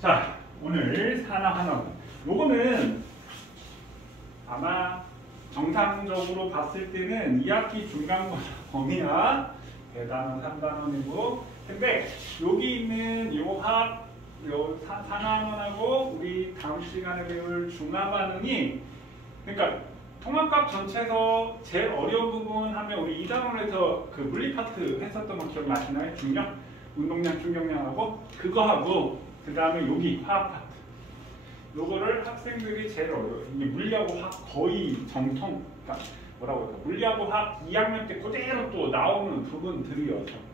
자, 오늘 산화환원. 요거는 아마 정상적으로 봤을 때는 2학기 중간고사 범위야. 대단원 3단원이고. 근데 여기 있는 요 화학, 요 산화환원하고 우리 다음 시간에 배울 중화반응이, 그러니까 통합각 전체에서 제일 어려운 부분 하면 우리 2단원에서 그 물리 파트 했었던 거 기억나시나요? 중력, 운동량, 충격량하고 그거하고 그 다음에 여기 화학 파트. 요거를 학생들이 제일 어려워요. 이게 물리하고 화학 거의 정통, 그러니까 뭐라고 할까? 물리하고 화학 2학년 때 그대로 또 나오는 부분들이어서.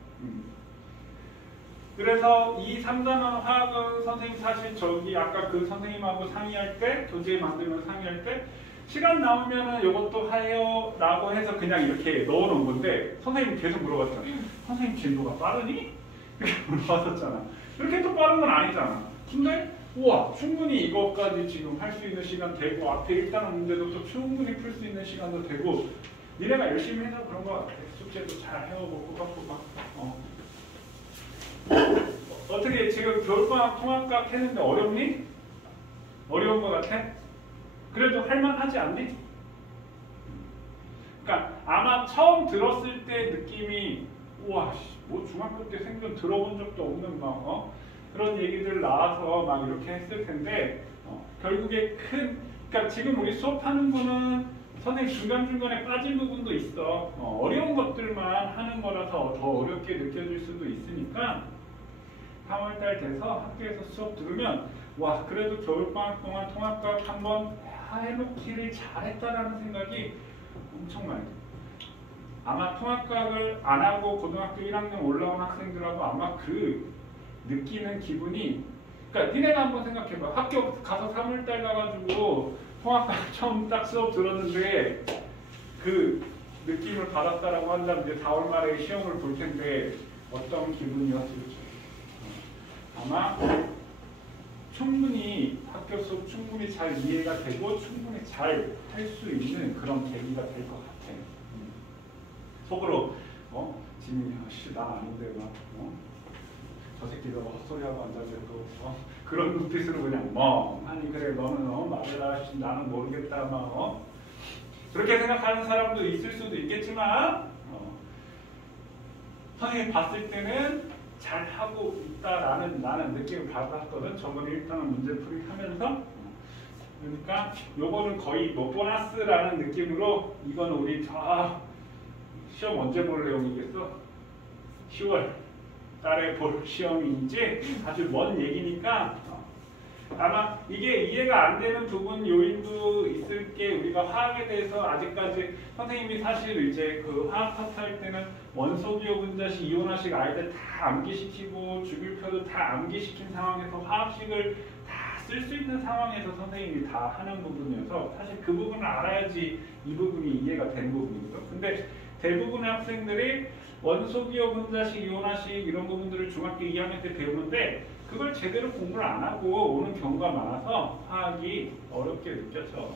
그래서 이 3단원 화학은 선생님 사실 저기 아까 그 선생님하고 상의할 때, 교재 만들면 상의할 때 시간 나오면은 이것도 해요 라고 해서 그냥 이렇게 넣어놓은 건데 선생님 계속 물어봤잖아요. 선생님 진도가 빠르니? 이렇게 물어봤었잖아. 이렇게 또 빠른 건 아니잖아. 근데 우와 충분히 이것까지 지금 할 수 있는 시간 되고 앞에 일단은 문제도 또 충분히 풀 수 있는 시간도 되고 니네가 열심히 해서 그런 거 같아. 숙제도 잘 해오고 꼬박꼬박. 어떻게 지금 겨울방학 통합각 했는데 어렵니? 어려운 거 같아? 그래도 할만하지 않니? 그러니까 아마 처음 들었을 때 느낌이 우와 뭐 중학교 때 생전 들어본 적도 없는 막 그런 얘기들 나와서 막 이렇게 했을 텐데 결국에 그러니까 지금 우리 수업하는 거는 선생님 중간중간에 빠진 부분도 있어. 어려운 것들만 하는 거라서 더 어렵게 느껴질 수도 있으니까 3월달 돼서 학교에서 수업 들으면 와 그래도 겨울방학 동안 통합각 한번 해놓기를 잘했다라는 생각이 엄청 많이 들어요. 아마 통합각을 안 하고 고등학교 1학년 올라온 학생들하고 아마 그 느끼는 기분이, 그러니까 니네가 한번 생각해봐. 학교 가서 3월달 가가지고 통합각 처음 딱 수업 들었는데 그 느낌을 받았다라고 한다면 이제 4월 말에 시험을 볼 텐데 어떤 기분이었을지 아마 충분히 학교 수업 충분히 잘 이해가 되고 충분히 잘 할 수 있는 그런 계기가 될 것 같아. 속으로 지민이 난 아닌데 막 저 새끼가 헛소리하고 앉아있고 그런 눈빛으로 그냥 아니 그래 너는 말해라 나는 모르겠다 막 그렇게 생각하는 사람도 있을 수도 있겠지만 선생님이 봤을 때는 잘하고 있다라는 나는 느낌을 받았거든. 저번에 일단은 문제풀이 하면서. 그러니까 요거는 거의 뭐 보너스라는 느낌으로 이거는 우리 시험 언제 볼 내용이겠어? 10월 달에 볼 시험인지 아주 먼 얘기니까 아마 이게 이해가 안 되는 부분 요인도 있을 게 우리가 화학에 대해서 아직까지 선생님이 사실 이제 그 화학 파트 할 때는 원소기호 분자식, 이온화식 아이들 다 암기시키고 주기표도 다 암기시킨 상황에서 화학식을 다 쓸 수 있는 상황에서 선생님이 다 하는 부분이어서 사실 그 부분을 알아야지 이 부분이 이해가 되는 부분이거든. 근데 대부분의 학생들이 원소기호 분자식, 이온화식 이런 부분들을 중학교 2학년 때 배우는데 그걸 제대로 공부를 안 하고 오는 경우가 많아서 화학이 어렵게 느껴져.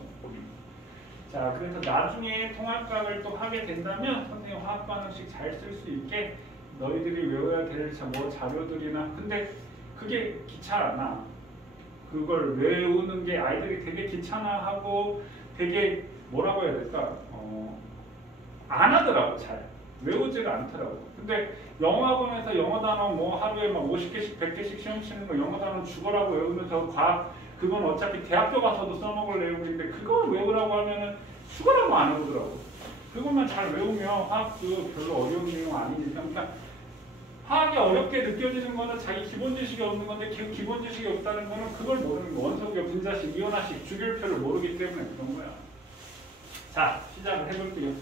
자, 그래서 나중에 통합각을 또 하게 된다면 선생님 화학 반응식 잘 쓸 수 있게 너희들이 외워야 될 뭐 자료들이나 근데 그게 귀찮아. 그걸 외우는 게 아이들이 되게 귀찮아하고 되게 뭐라고 해야 될까? 안 하더라고 잘. 외우지가 않더라고. 근데 영어학원에서 영어 단어 뭐 하루에 막 50개씩 100개씩 시험 치는 거 영어 단어 죽어라고 외우면서 과학 그건 어차피 대학교 가서도 써먹을 내용인데 그걸 외우라고 하면은 죽어라고 안 외우더라고. 그것만 잘 외우면 화학도 별로 어려운 내용 아니니까. 그러니까 화학이 어렵게 느껴지는 거는 자기 기본 지식이 없는 건데 기본 지식이 없다는 거는 그걸 모르는 거. 원소기호, 분자식, 이온화식, 주기율표를 모르기 때문에 그런 거야. 자, 시작을 해볼게요.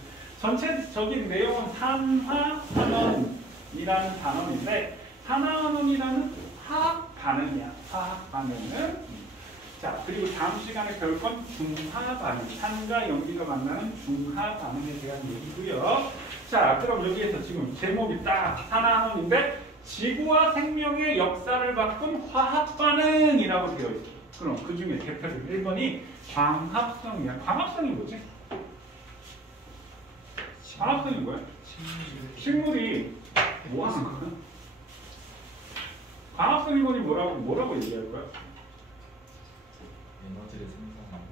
전체적인 내용은 산화환원이라는 단어인데 산화환원이라는 화학 반응이야. 화학 반응은 자 그리고 다음 시간에 배울 건 중화 반응. 산과 연기가 만나는 중화 반응에 대한 얘기고요. 자 그럼 여기에서 지금 제목이 딱 산화환원인데 지구와 생명의 역사를 바꾼 화학 반응이라고 되어 있어. 그럼 그 중에 대표적 1번이 광합성이야. 광합성이 뭐지? 광합성이 뭐야? 식물이 뭐 하는 거야? 광합성 이론이 뭐라고 얘기할 거야? 에너지를 생산하는.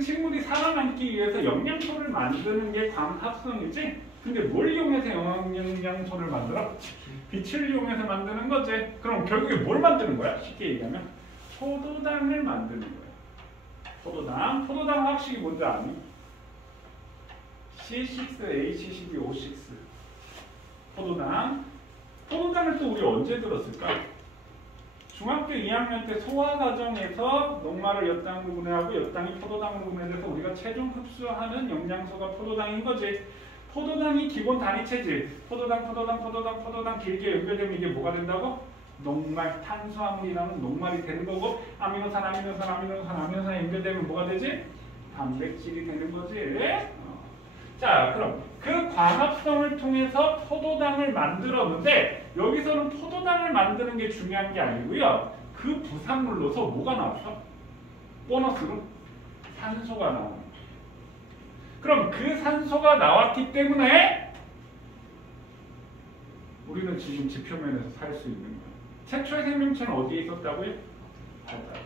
식물이 살아남기 위해서 영양소를 만드는 게 광합성이지? 근데 뭘 이용해서 영양소를 만들어? 빛을 이용해서 만드는 거지. 그럼 결국에 뭘 만드는 거야? 쉽게 얘기하면 포도당을 만드는 거야. 포도당 합식이 뭔지 아니? C6H12O6. 포도당을 또 우리 언제 들었을까? 중학교 2학년 때 소화 과정에서 녹말을 엿당으로 분해하고 엿당이 포도당으로 분해돼서 우리가 최종 흡수하는 영양소가 포도당인 거지. 포도당이 기본 단위체질. 포도당 길게 연결되면 이게 뭐가 된다고? 녹말, 탄수화물이라는 녹말이 되는 거고, 아미노산 연결되면 뭐가 되지? 단백질이 되는 거지. 자, 그럼 그 광합성을 통해서 포도당을 만들었는데, 여기서는 포도당을 만드는 게 중요한 게 아니고요. 그 부산물로서 뭐가 나왔어? 보너스로 산소가 나오는 거예요. 그럼 그 산소가 나왔기 때문에 우리는 지금 지표면에서 살 수 있는 거예요. 최초의 생명체는 어디에 있었다고요? 바다에.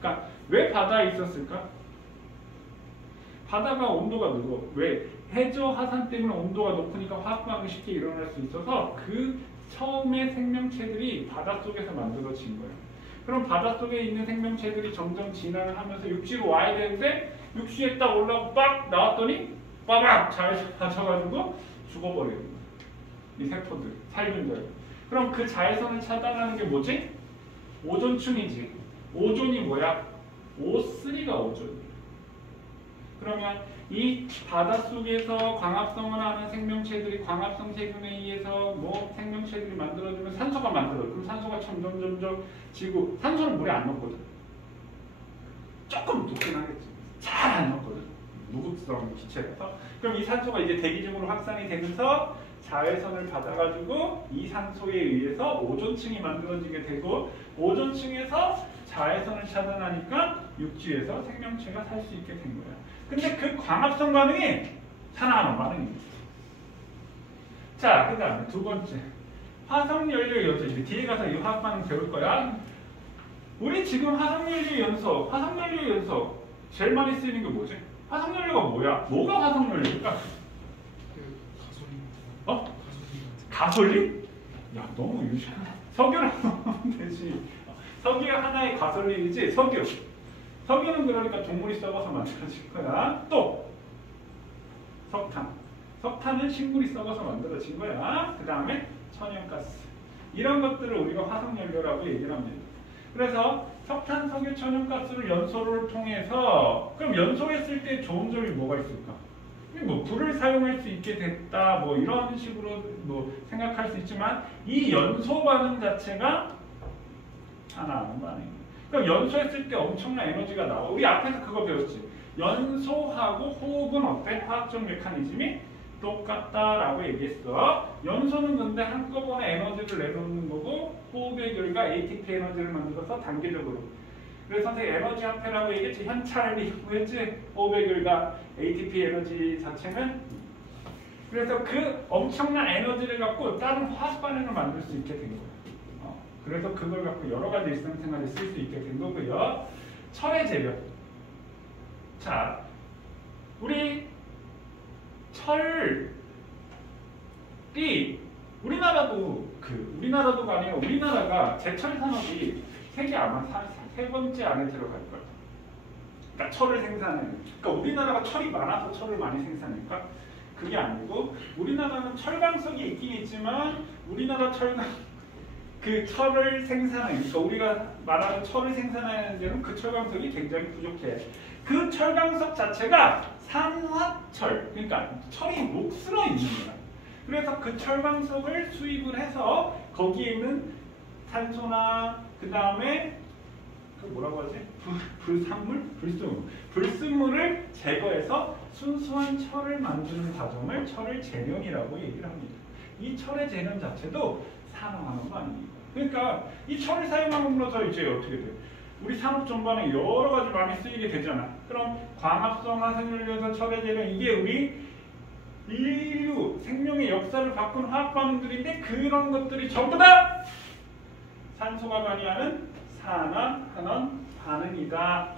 그러니까 왜 바다에 있었을까? 바다가 온도가 높아. 왜? 해저 하산 때문에 온도가 높으니까 화학반응이 쉽게 일어날 수 있어서 그 처음에 생명체들이 바닷속에서 만들어진 거예요. 그럼 바닷속에 있는 생명체들이 점점 진화를 하면서 육지로 와야 되는데 육지에 딱 올라오고 빡 나왔더니 빠박 자해져가지고 죽어버리는 거예요. 이 세포들, 살균들. 그럼 그 자외선을 차단하는 게 뭐지? 오존층이지. 오존이 뭐야? O3가 오존이에요. 그러면 이 바닷속에서 광합성을 하는 생명체들이 광합성 세균에 의해서 뭐 생명체들이 만들어지면 산소가 만들어요. 그럼 산소가 점점 지구, 산소는 물에 안 녹거든. 조금 녹긴 하겠지. 잘 안 녹거든. 무극성 기체라서. 그럼 이 산소가 이제 대기중으로 확산이 되면서 자외선을 받아가지고 이 산소에 의해서 오존층이 만들어지게 되고, 오존층에서 자외선을 차단하니까 육지에서 생명체가 살 수 있게 된 거야. 근데 그 광합성 반응이 산화하는 반응입니다. 자, 그 다음에 두 번째. 화석연료 연소. 이제 뒤에 가서 이 화학 반응 배울 거야. 우리 지금 화석연료 연소 제일 많이 쓰이는 게 뭐지? 화석연료가 뭐야? 뭐가 화석연료일까? 가솔린? 야, 너무 유식하다. 석유라고 되지. 석유가 하나의 가솔린이지. 석유는 그러니까 동물이 썩어서 만들어진 거야. 또 석탄은 식물이 썩어서 만들어진 거야. 그 다음에 천연가스. 이런 것들을 우리가 화석연료라고 얘기를 합니다. 그래서 석탄, 석유, 천연가스를 연소를 통해서, 그럼 연소했을 때 좋은 점이 뭐가 있을까? 뭐 불을 사용할 수 있게 됐다, 뭐 이런 식으로 뭐 생각할 수 있지만, 이 연소 반응 자체가 산화하는 반응이에요. 그럼 연소했을 때 엄청난 에너지가 나와. 우리 앞에서 그거 배웠지. 연소하고 호흡은 어때? 화학적 메커니즘이 똑같다라고 얘기했어. 연소는 근데 한꺼번에 에너지를 내놓는 거고, 호흡의 결과 ATP 에너지를 만들어서 단계적으로. 그래서 선생님 에너지 합해라고 얘기했지. 현찰을 이용했지. 호흡의 결과 ATP 에너지 자체는. 그래서 그 엄청난 에너지를 갖고 다른 화학 반응을 만들 수 있게 된 거예요. 그래서 그걸 갖고 여러 가지 일상생활에 쓸 수 있게 된 거고요. 철의 재료. 자, 우리 철이 우리나라도가 아니라 우리나라가 제철 산업이 세계 아마 세 번째 안에 들어갈 거예요. 그러니까 철을 생산하는. 그러니까 우리나라가 철이 많아서 철을 많이 생산할까? 그게 아니고 우리나라는 철광석이 있긴 있지만 우리나라 그 철을 생산하는, 그러니까 우리가 말하는 철을 생산하는 데는 그 철광석이 굉장히 부족해. 그 철광석 자체가 산화철, 그러니까 철이 녹슬어 있는 거야. 그래서 그 철광석을 수입을 해서 거기에 있는 산소나 그 다음에 그 뭐라고 하지? 불순물을 제거해서 순수한 철을 만드는 과정을 철의 재련이라고 얘기를 합니다. 이 철의 재련 자체도 산화하는 거 아닙니까? 그러니까 이 철을 사용함으로써 이제 어떻게 돼? 우리 산업 전반에 여러 가지 많이 쓰이게 되잖아. 그럼 광합성 화석연료에서 철의 재련, 이게 우리 인류 생명의 역사를 바꾼 화학 반응들인데 그런 것들이 전부 다 산소가 관여하는 산화환원 반응이다.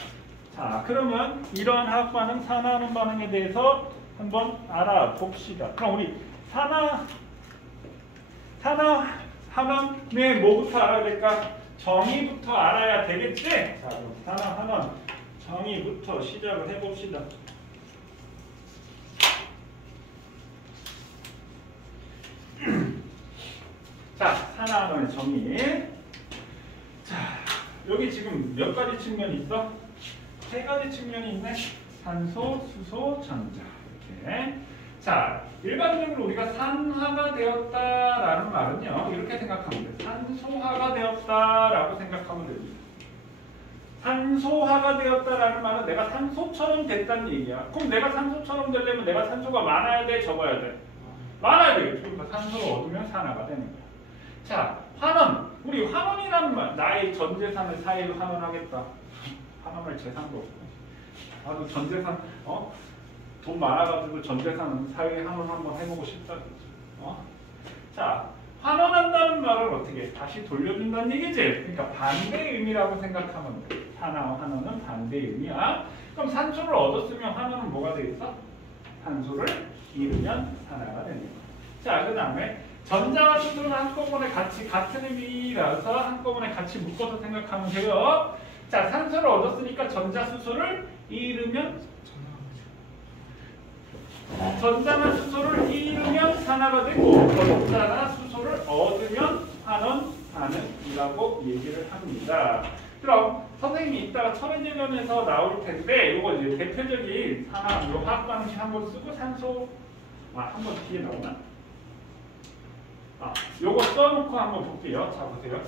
자, 그러면 이러한 화학 반응, 산화환원 반응에 대해서 한번 알아봅시다. 그럼 우리 산화환원의 뭐부터 알아야 될까? 정의부터 알아야 되겠지? 자, 그럼 산화환원 정의부터 시작을 해봅시다. 자, 산화환원의 정의. 자, 여기 지금 몇 가지 측면이 있어? 세 가지 측면이 있네. 산소, 수소, 전자. 이렇게. 자, 일반적으로 우리가 산화가 되었다라는 말은요, 이렇게 생각하면 돼요. 산소화가 되었다라고 생각하면 됩니다. 산소화가 되었다라는 말은 내가 산소처럼 됐다는 얘기야. 그럼 내가 산소처럼 되려면 내가 산소가 많아야 돼, 적어야 돼? 많아야 되겠죠. 그러니까 산소를 얻으면 산화가 되는 거야. 자, 환원. 우리 환원이라는 말, 나의 전 재산을 사회로 환원하겠다. 환원할 재산도 없고. 나도 전 재산, 돈 많아가지고 전 재산 사회에 환원 한번 해보고 싶다. 자, 환원한다는 말을 어떻게 다시 돌려준다는 얘기지? 그러니까 반대 의미라고 생각하면 돼. 산화와 환원은 반대 의미야. 그럼 산소를 얻었으면 환원은 뭐가 되겠어? 산소를 잃으면 산화가 되는 거야. 자, 그 다음에 전자와 수소는 한꺼번에 같이 같은 의미라서 한꺼번에 같이 묶어서 생각하면 돼요. 자, 산소를 얻었으니까 전자, 수소를 잃으면 전자나 수소를 잃으면 산화가 되고 전자나 수소를 얻으면 환원 반응이라고 얘기를 합니다. 그럼 선생님이 이따가 철회재련에서 나올 텐데 이거 이제 대표적인 산화 화학 반응식 한번 쓰고 산소 한번 뒤에 나오나? 요거 써놓고 한번 볼게요. 자, 보세요.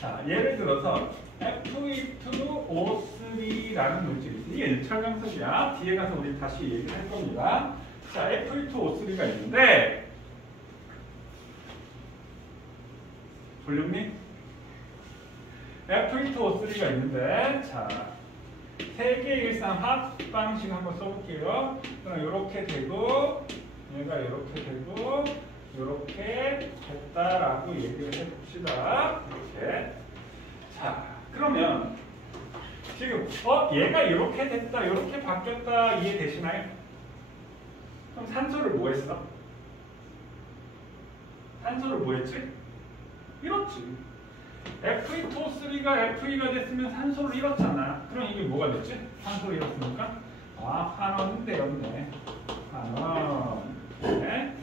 자, 예를 들어서 Fe2O3라는 물질이 있어요. 이게 철강석이야. 뒤에 가서 우리 다시 얘기를 할 겁니다. 자, Fe2O3가 있는데 볼륨님? Fe2O3가 있는데 자, 세계일상 화학 방식 한번 써볼게요. 그럼 이렇게 되고 얘가 이렇게 되고 이렇게 됐다라고 얘기를 해봅시다. 이렇게. 자, 그러면 지금 얘가 이렇게 됐다, 이렇게 바뀌었다 이해되시나요? 그럼 산소를 뭐 했어? 산소를 뭐 했지? 잃었지. Fe2O3가 Fe가 됐으면 산소를 잃었잖아. 그럼 이게 뭐가 됐지? 산소를 잃었으니까 환원은 되었네. 환원. 네.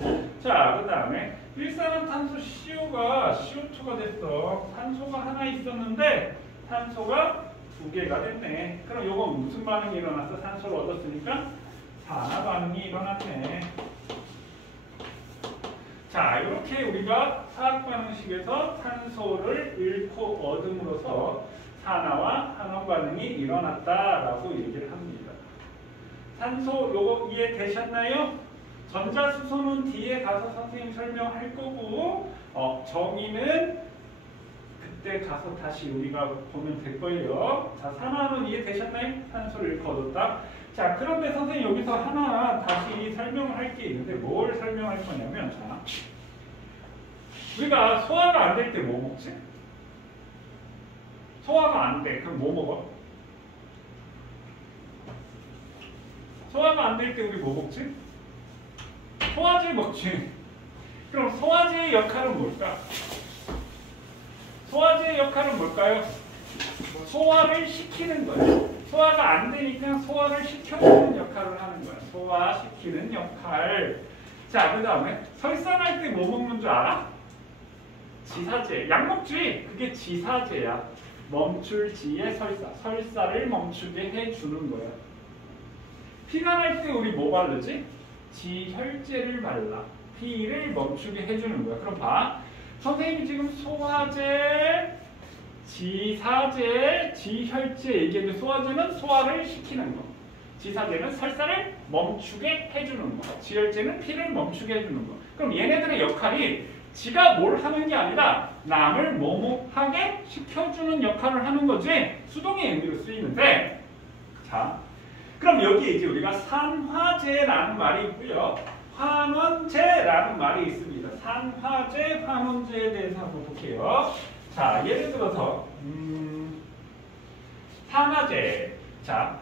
자, 그 다음에 일산화탄소 CO가 CO2가 됐어. 산소가 하나 있었는데 산소가 두 개가 됐네. 그럼 이건 무슨 반응이 일어났어? 산소를 얻었으니까 산화 반응이 일어났네. 자, 이렇게 우리가 화학 반응식에서 산소를 잃고 얻음으로써 산화와 환원 반응이 일어났다라고 얘기를 합니다. 산소 요거 이해되셨나요? 전자, 수소는 뒤에 가서 선생님이 설명할 거고 정의는 그때 가서 다시 우리가 보면 될 거예요. 자, 산화는 이해되셨나요? 산소를 잃고 얻었다. 자, 그런데 선생님 여기서 하나 다시 설명을 할 게 있는데 뭘 설명할 거냐면 자, 우리가 소화가 안 될 때 뭐 먹지? 소화가 안 돼. 그럼 뭐 먹어? 소화가 안 될 때 우리 뭐 먹지? 소화제 먹지. 그럼 소화제의 역할은 뭘까? 소화제의 역할은 뭘까요? 소화를 시키는 거예요. 소화가 안 되니까 소화를 시켜주는 역할을 하는 거야. 소화시키는 역할. 자, 그 다음에 설산할 때 뭐 먹는 줄 알아? 지사제. 약 먹지? 그게 지사제야. 멈출 지의 설사. 설사를 멈추게 해주는 거야. 피가 날 때 우리 뭐 바르지? 지혈제를 발라. 피를 멈추게 해주는 거야. 그럼 봐. 선생님이 지금 소화제, 지사제, 지혈제 얘기했는데 소화제는 소화를 시키는 거. 지사제는 설사를 멈추게 해주는 거. 지혈제는 피를 멈추게 해주는 거. 그럼 얘네들의 역할이 지가 뭘 하는 게 아니라 남을 뭐뭐하게 시켜주는 역할을 하는 거지. 수동의 의미로 쓰이는데 자, 그럼 여기 이제 우리가 산화제라는 말이 있고요. 환원제라는 말이 있습니다. 산화제, 환원제에 대해서 한번 볼게요. 자, 예를 들어서 산화제. 자,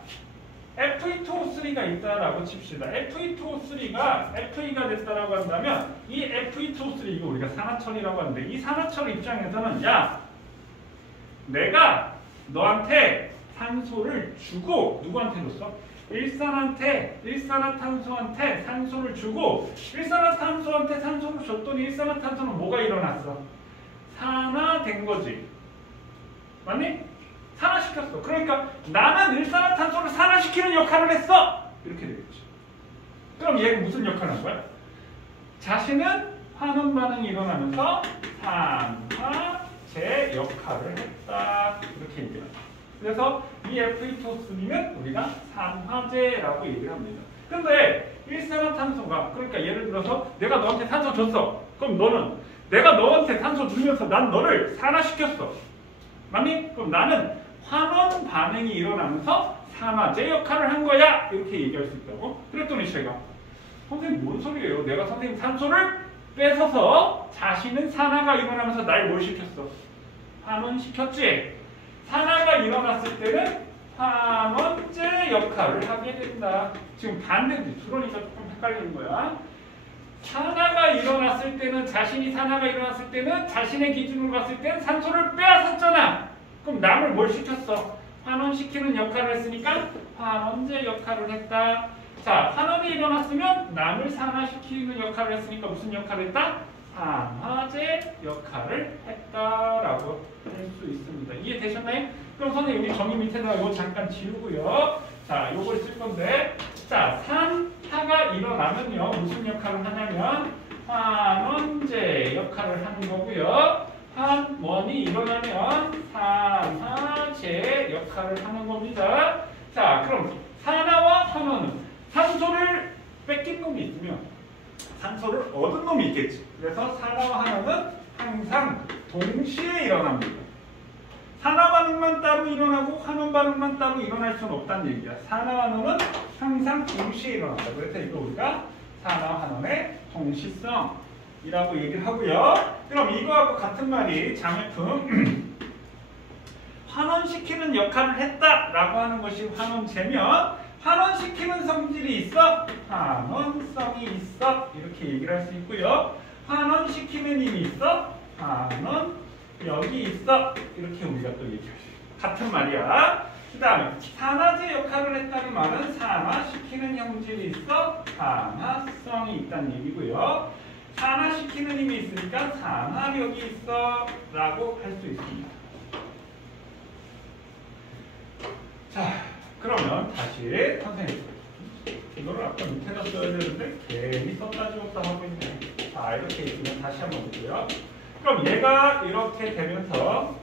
Fe2O3가 있다라고 칩시다. Fe2O3가 Fe가 됐다라고 한다면 이 Fe2O3 이거 우리가 산화철이라고 하는데 이 산화철 입장에서는 야, 내가 너한테 산소를 주고 누구한테 줬어? 일산화탄소한테 산소를 주고 일산화탄소한테 산소를 줬더니 일산화탄소는 뭐가 일어났어? 산화된 거지. 맞니? 산화시켰어. 그러니까 나는 일산화탄소를 산화시키는 역할을 했어. 이렇게 되겠지. 그럼 얘는 무슨 역할을 한 거야? 자신은 환원 반응이 일어나면서 산화제 역할을 했다. 이렇게 얘기합니다. 그래서 이 Fe2O3는 우리가 산화제라고 얘기를 합니다. 근데 일산화탄소가 그러니까 예를 들어서 내가 너한테 산소 줬어. 그럼 너는 내가 너한테 산소 주면서 난 너를 산화시켰어. 맞니? 그럼 나는 환원 반응이 일어나면서 산화제 역할을 한 거야. 이렇게 얘기할 수 있다고. 그랬더니 제가 선생님 뭔 소리예요? 내가 선생님 산소를 뺏어서 자신은 산화가 일어나면서 날 뭘 시켰어? 환원시켰지? 산화가 일어났을 때는 환원제 역할을 하게 된다. 지금 반대지. 그러니까 조금 헷갈리는 거야. 산화가 일어났을 때는 자신이 산화가 일어났을 때는 자신의 기준으로 봤을 때는 산소를 빼앗았잖아. 그럼 남을 뭘 시켰어? 환원시키는 역할을 했으니까 환원제 역할을 했다. 자, 환원이 일어났으면 남을 산화시키는 역할을 했으니까 무슨 역할을 했다? 산화제 역할을 했다라고 할 수 있습니다. 이해되셨나요? 그럼 선생님 우리 정의 밑에다가 이거 잠깐 지우고요. 자, 요걸 쓸 건데 자, 산화가 일어나면요 무슨 역할을 하냐면 환원제 역할을 하는 거고요. 환원이 일어나면 산화제 역할을 하는 겁니다. 자, 그럼 산화와 환원은 산소를 뺏긴 놈이 있으면 산소를 얻은 놈이 있겠지. 그래서 산화와 환원은 항상 동시에 일어납니다. 산화 반응만 따로 일어나고 환원 반응만 따로 일어날 수는 없다는 얘기야. 산화 환원은 항상 동시에 일어난다. 그래서 이거 우리가 산화 환원의 동시성이라고 얘기를 하고요. 그럼 이거하고 같은 말이 장애품 환원시키는 역할을 했다라고 하는 것이 환원제면 환원시키는 성질이 있어? 환원성이 있어? 이렇게 얘기를 할 수 있고요. 환원시키는 힘이 있어? 환원력이 있어? 이렇게 우리가 또 얘기할 수 있어. 같은 말이야. 그 다음에 산화제 역할을 했다는 말은 산화시키는 형질이 있어? 산화성이 있다는 얘기고요. 산화시키는 힘이 있으니까 산화력이 있어 라고 할 수 있습니다. 자, 그러면 다시 선생님 이거를 아까 밑에다 써야 되는데 괜히 썼다 지웠다 하고 있네. 자, 이렇게 있으면 다시 한번 보고요. 그럼 얘가 이렇게 되면서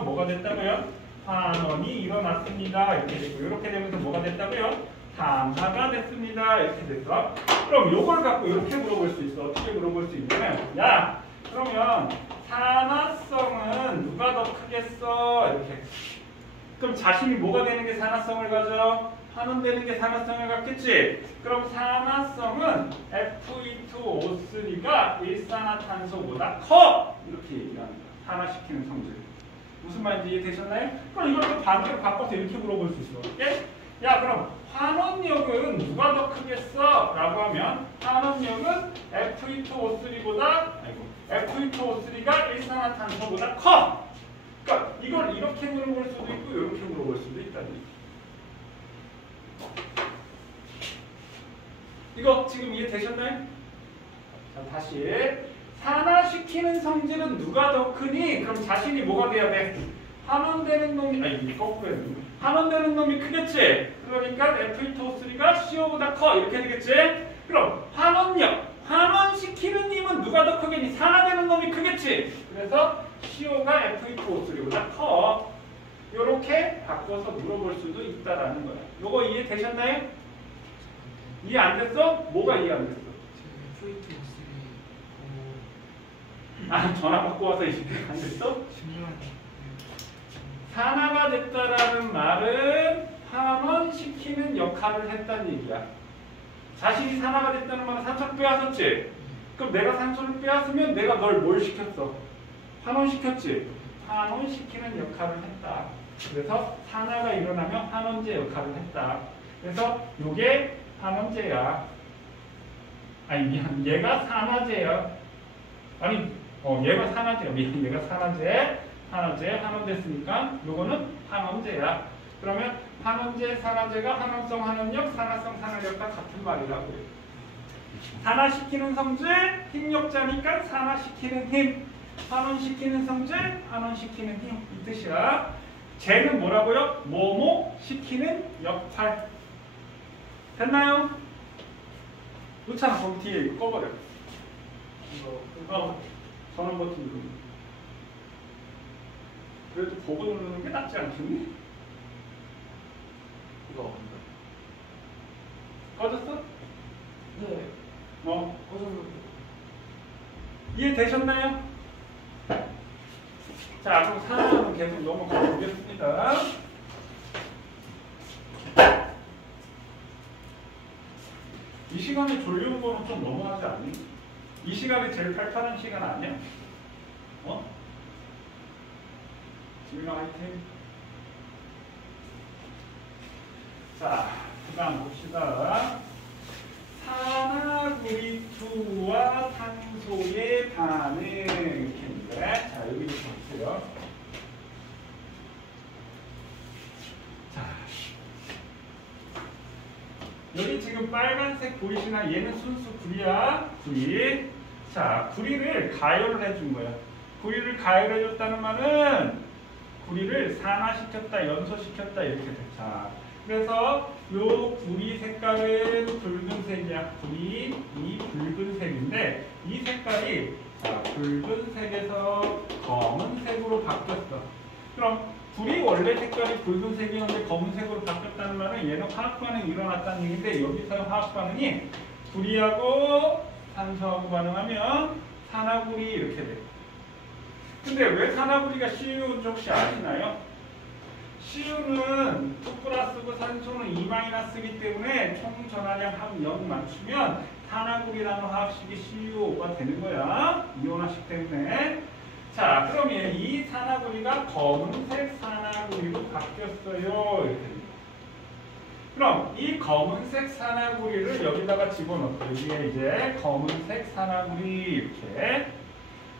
뭐가 됐다고요? 환원이 일어났습니다. 이렇게 됐고 이렇게 되면서 뭐가 됐다고요? 산화가 됐습니다. 이렇게 됐어. 그럼 요걸 갖고 이렇게 물어볼 수 있어. 어떻게 물어볼 수 있냐면 야, 그러면 산화성은 누가 더 크겠어? 이렇게. 그럼 자신이 뭐가 되는 게 산화성을 가져? 환원되는 게 산화성을 갖겠지? 그럼 산화성은 Fe2O3가 일산화탄소보다 커! 이렇게 얘기합니다. 산화시키는 성질. 무슨 말인지 이해되셨나요? 그럼 이걸 또 반대로 바꿔서 이렇게 물어볼 수 있어. 오케이? 야, 그럼 환원력은 누가 더 크겠어? 라고 하면 환원력은 Fe2O3가 일산화탄소보다 커! 그러니까 이걸 이렇게 물어볼 수도 있고 이렇게 물어볼 수도 있다는 얘기. 이거 지금 이해되셨나요? 자, 다시 산화시키는 성질은 누가 더 크니? 그럼 자신이 뭐가 돼야 돼? 환원되는 놈이 아니 거꾸로 해야 돼. 환원되는 놈이 크겠지? 그러니까 Fe2O3가 CO보다 커 이렇게 되겠지? 그럼 환원력 환원시키는 힘은 누가 더 크겠니? 산화되는 놈이 크겠지? 그래서 CO가 Fe2O3보다 커. 이렇게 바꿔서 물어볼 수도 있다라는 거야. 요거 이해되셨나요? 이해 안 됐어? 뭐가 이해 안 됐어? 아, 전화 받고 와서 이해 안 됐어? 산화가 됐다라는 말은 환원시키는 역할을 했다는 얘기야. 자신이 산화가 됐다는 말은 산소를 빼앗았지? 그럼 내가 산소를 빼앗으면 내가 널 뭘 시켰어? 환원시켰지? 환원시키는 역할을 했다. 그래서 산화가 일어나면 환원제 역할을 했다. 그래서 이게 환원제야. 아니 미안, 얘가 산화제야. 아니 얘가 산화제야. 미안, 얘가 산화제. 환원됐으니까 요거는 환원제야. 그러면 환원제, 산화제가 환원성, 환원력, 산화성, 산화력과 같은 말이라고요. 산화시키는 성질, 힘력자니까 산화시키는 힘. 환원시키는 성질, 환원시키는 힘. 이 뜻이야. 쟤는 뭐라고요? 뭐뭐 시키는 역할. 됐나요? 놓잖아. 거기 뒤에 꺼버려. 전원 버튼 누르면. 그래도 보고 누르는 게 낫지 않겠니? 이거 꺼졌어? 네. 꺼졌는데. 이해되셨나요? 자, 그럼 산화는 계속 넘어가 보겠습니다. 이 시간에 졸리는 거는 좀 너무하지 않니? 이 시간이 제일 팔팔한 시간 아니야? 지민아 화이팅. 자, 그다음 봅시다. 산화구리2와 탄소의 반응 이렇게인데, 자 여기부터 보세요. 자, 여기 지금 빨간색 보이시나? 얘는 순수 구리야. 구리. 자, 구리를 가열을 해준 거야. 구리를 가열해줬다는 말은 구리를 산화시켰다, 연소시켰다 이렇게 돼. 자, 그래서 요 구리 색깔은 붉은색이야. 구리 이 붉은색인데 이 색깔이 붉은색에서 검은색으로 바뀌었어. 그럼 구리 원래 색깔이 붉은색이었는데 검은색으로 바뀌었다는 말은 얘는 화학 반응이 일어났다는 얘기인데 여기서 화학 반응이 구리하고 산소하고 반응하면 산화구리 이렇게 돼. 근데 왜 산화구리가 Cu인지 혹시 아시나요? Cu는 2 플러스고 산소는 2-기 때문에 총 전하량 합 0 맞추면 산화구리라는 화학식이 CuO가 되는 거야. 이온화식 때문에. 자, 그럼 이 산화구리가 검은색 산화구리로 바뀌었어요. 이렇게. 그럼 이 검은색 산화구리를 여기다가 집어넣고 여기에 이제 검은색 산화구리 이렇게.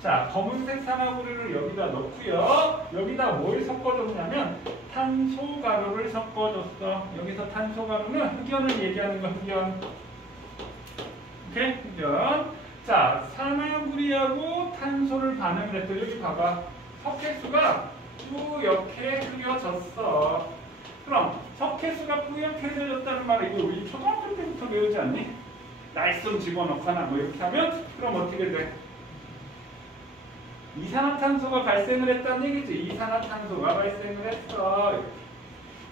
자, 검은색 산화구리를 여기다 넣고요. 여기다 뭘 섞어줬냐면 탄소가루를 섞어줬어. 여기서 탄소가루는 흑연을 얘기하는 거, 흑연. 오케이? 흑연. 자, 산화구리하고 탄소를 반응을 했더니 여기 봐봐. 석회수가 뿌옇게 흐려졌어. 그럼 석회수가 뿌옇게 흐려졌다는 말은 이거 우리 초등학교 때부터 배우지 않니? 날쌘 집어넣거나 뭐 이렇게 하면 그럼 어떻게 돼? 이산화탄소가 발생을 했다는 얘기지. 이산화탄소가 발생을 했어.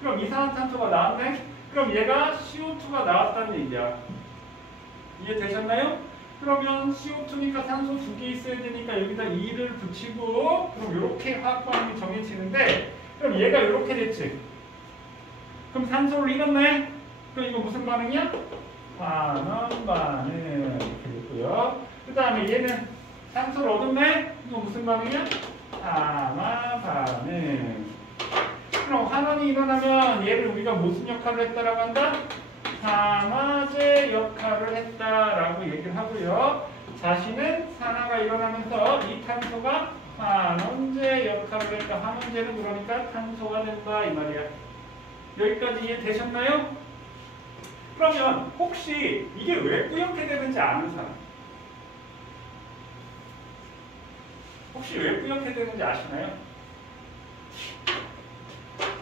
그럼 이산화탄소가 나왔네? 그럼 얘가 CO2가 나왔다는 얘기야. 이해되셨나요? 그러면 CO2니까 산소 2개 있어야 되니까 여기다 2를 붙이고 그럼 이렇게 화학 반응이 정해지는데 그럼 얘가 이렇게 됐지. 그럼 산소를 잃었네? 그럼 이거 무슨 반응이야? 환원 반응 이렇게 됐고요. 그 다음에 얘는 산소를 얻었네? 이거 무슨 반응이야? 산화 반응. 그럼 환원이 일어나면 얘를 우리가 무슨 역할을 했다라고 한다? 산화제 역할을 했다라고 얘기를 하고요. 자신은 산화가 일어나면서 이 탄소가 환원제 역할을 했다. 환원제는 그러니까 탄소가 된다 이 말이야. 여기까지 이해되셨나요? 그러면 혹시 이게 왜 뿌옇게 되는지 아는 사람? 혹시 왜 뿌옇게 되는지 아시나요?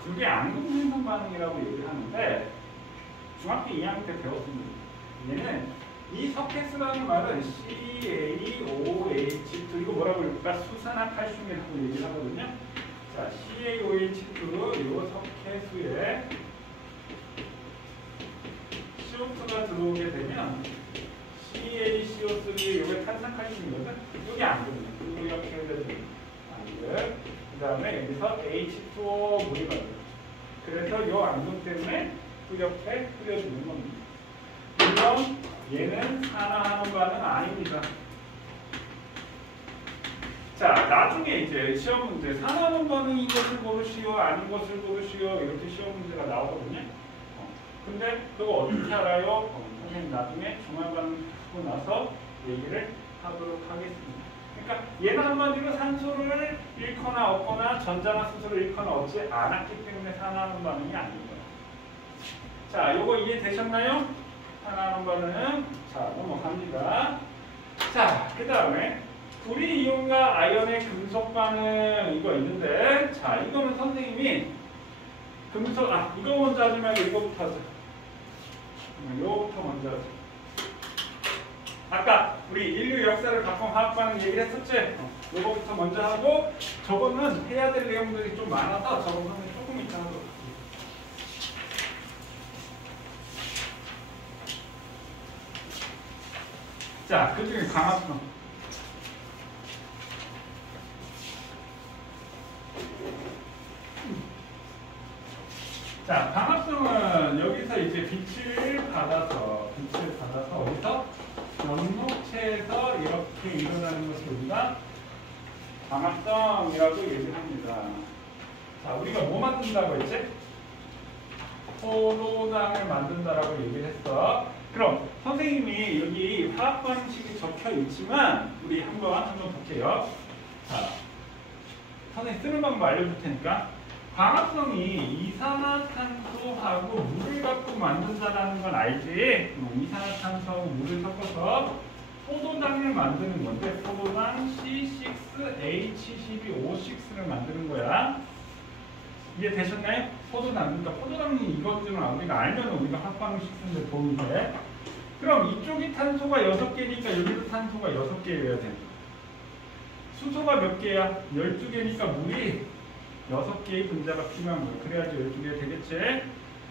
그게 앙금생성 반응이라고 얘기를 하는데 중학교 2학년 때 배웠습니다. 얘는 이 석회수라는 말은 CaOH2 이거 뭐라고 그럴까? 수산화칼슘이라고 얘기를 하거든요. 자, CaOH2 이 석회수에 CO2가 들어오게 되면 CaCO3 이게 탄산칼슘이거든. 이게 앙금이야. 이렇게 되죠. 앙금. 그 다음에 여기서 H2O 물이 만들어져. 그래서 이 안경 때문에 이렇게 뿌려주는 겁니다. 물론 얘는 산화하는 바는 아닙니다. 자, 나중에 이제 시험 문제 산화하는 반응인 것을 고르시오, 아닌 것을 고르시오 이렇게 시험 문제가 나오거든요. 근데 그거 어떻게 알아요? 선생님 나중에 중간 반응 하고 나서 얘기를 하도록 하겠습니다. 그러니까 얘는 한마디로 산소를 잃거나 얻거나 전자나 수소를 잃거나 얻지 않았기 때문에 산화하는 반응이 아닌 거예요. 자, 요거 이해되셨나요? 산화하는 반응. 자, 넘어갑니다. 자, 그 다음에 구리 이온과 아연의 금속 반응 이거 있는데, 자, 이거는 선생님이 금속, 이거 먼저 하지 말고 이거부터 하자. 이거부터 먼저 하자. 아까 우리 인류 역사를 바꾼 화학 반응 얘기를 했었지? 이거부터 먼저 하고, 저거는 해야 될 내용들이 좀 많아서 저거는 조금 이따 하도록 할게요. 자, 그 중에 강합성. 자, 강합성은 여기서 이제 빛을 받아서 어디서? 연목체에서 이렇게 일어나는 것을 우리가 강합성이라고 얘기를 합니다. 자, 우리가 뭐 만든다고 했지? 포도당을 만든다라고 얘기를 했어. 그럼 선생님이 여기 화학 반응식이 적혀 있지만 우리 한번 볼게요. 자, 선생님 쓰는 방법 알려줄 테니까. 광합성이 이산화탄소하고 물을 갖고 만든다는 건 알지? 이산화탄소하고 물을 섞어서 포도당을 만드는 건데 포도당 C6H12O6를 만드는 거야. 이해되셨나요? 포도당. 그러니까 포도당이 이것들은 우리가 알면 우리가 화학방식 쓰는데 도움이 돼. 그럼 이쪽이 탄소가 6개니까 여기도 탄소가 6개여야 돼. 수소가 몇 개야? 12개니까 물이 6개의 분자가 필요한 거예요. 그래야지 12개 되겠지?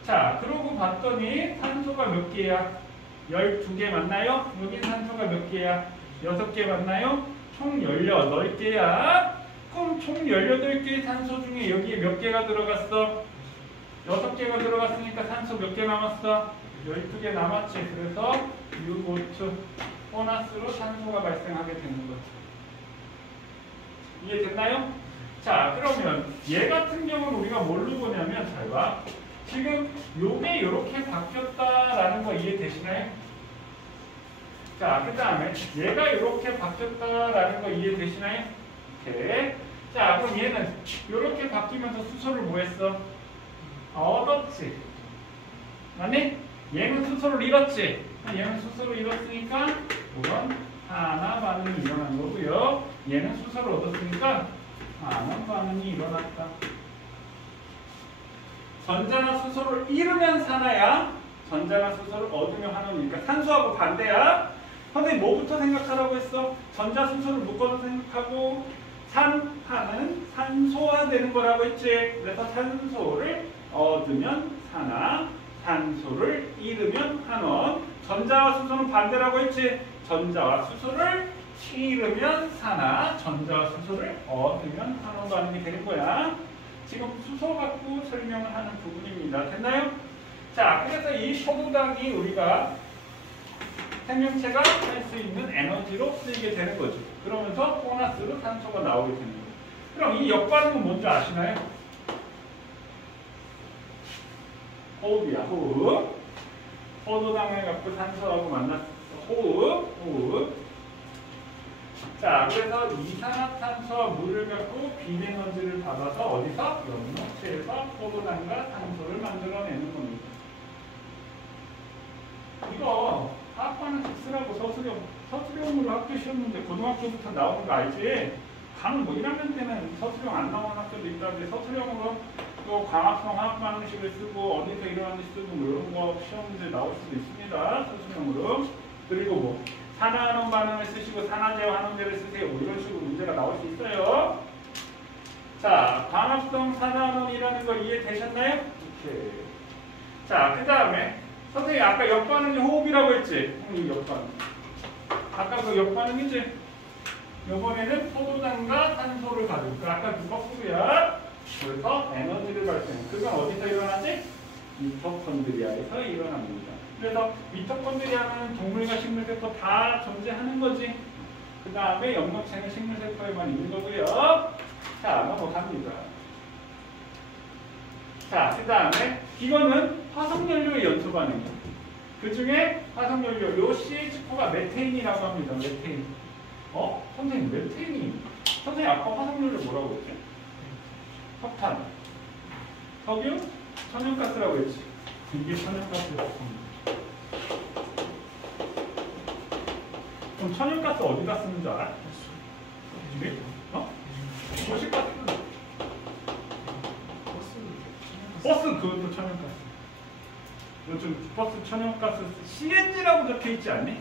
자, 그러고 봤더니 탄소가 몇 개야? 12개 맞나요? 여긴 탄소가 몇 개야? 6개 맞나요? 총 18개야. 그럼 총 18개의 탄소 중에 여기에 몇 개가 들어갔어? 6개가 들어갔으니까 탄소 몇 개 남았어? 12개 남았지. 그래서 U2 보너스로 탄소가 발생하게 되는 거지. 이해됐나요? 자, 그러면 얘 같은 경우는 우리가 뭘로 보냐면, 잘 봐. 지금 요게 이렇게 바뀌었다라는 거 이해되시나요? 자, 그 다음에 얘가 이렇게 바뀌었다라는 거 이해되시나요? 이렇게. 자, 그럼 얘는 이렇게 바뀌면서 수소를 뭐 했어? 얻었지. 맞니? 얘는 수소를 잃었지. 얘는 수소를 잃었으니까 이건 산화 반응이 일어난 거고요. 얘는 수소를 얻었으니까 산화 반응이 일어났다. 전자나 수소를 잃으면 산화야. 전자나 수소를 얻으면 환원이니까 산소하고 반대야. 선생님 뭐부터 생각하라고 했어? 전자 수소를 묶어서 생각하고 산화는 산소화되는 거라고 했지. 그래서 산소를 얻으면 산화, 산소를 잃으면 환원. 전자와 수소는 반대라고 했지. 전자와 수소를 잃으면 산화, 전자와 수소를 얻으면 환원 반응이 되는 거야. 지금 수소 갖고 설명을 하는 부분입니다. 됐나요? 자, 그래서 이 포도당이 우리가 생명체가 할 수 있는 에너지로 쓰이게 되는 거죠. 그러면서 보너스로 산소가 나오게 되는 거예요. 그럼 이 역반응은 뭔지 아시나요? 호흡이야, 호흡. 포도당을 갖고 산소하고 만났어. 호흡. 자, 그래서 이산화탄소와 물을 갖고 비에너지를 받아서 어디서? 연목체에서 포도당과 산소를 만들어내는 겁니다. 이거 화학반응식 쓰라고 서술형으로 학교 시험문제 고등학교부터 나오는 거 알지? 강 뭐 1학년 때는 서술형 안 나오는 학교도 있다는데 서술형으로 또 광합성 화학반응식을 쓰고 어디서 일어나는지 쓰고 뭐 이런 거 시험문제 나올 수도 있습니다. 서술형으로. 그리고 뭐 산화환원 반응을 쓰시고 산화제 환원제를 쓰세요. 뭐 이런 식으로 문제가 나올 수 있어요. 자, 광합성 산화환원이라는 거 이해되셨나요? 이렇게. 자, 그 다음에 선생님 아까 역반응이 호흡이라고 했지? 역반응. 아까 그 역반응이지? 이번에는 포도당과 산소를 가지고 아까 그 거꾸로야. 그래서 에너지를 발생해. 그건 어디서 일어나지? 미토콘드리아에서 일어납니다. 그래서 미토콘드리아는 동물과 식물세포 다 존재하는 거지. 그 다음에 영역체는 식물세포에만 있는 거고요. 자, 넘어갑니다. 자, 그 다음에 이거는 화석연료의 연소 반응이에요. 그 중에 화석연료, 요 CH4가 메테인이라고 합니다. 메테인. 선생님, 메테인이. 선생님, 아까 화석연료 뭐라고 했지? 석탄, 석유, 천연가스라고 했지. 이게 천연가스라고 합니다. 그럼 천연가스 어디다 쓰는 줄 알아? 이게? 도시가스. 버스 그것도 천연가스. 요즘 버스 천연가스 CNG라고 적혀 있지 않니?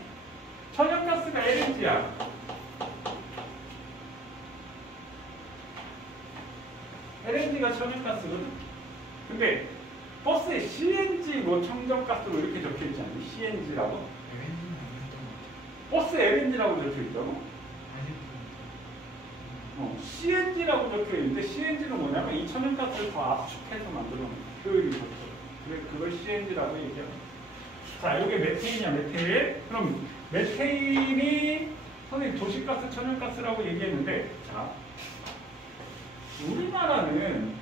천연가스가 LNG야. LNG가 천연가스거든. 근데 버스에 CNG 뭐 청정가스로 이렇게 적혀 있지 않니? CNG라고? 버스 LNG라고 적혀 있다고? CNG라고 적혀 있는데 CNG는 뭐냐면 이 천연가스를 더 압축해서 만들어 놓은 효율이 좋죠. 그래서 그걸 CNG라고 얘기하고. 자, 이게 메테인이야, 메테인. 그럼 메테인이 선생님 도시가스, 천연가스라고 얘기했는데, 자, 우리나라는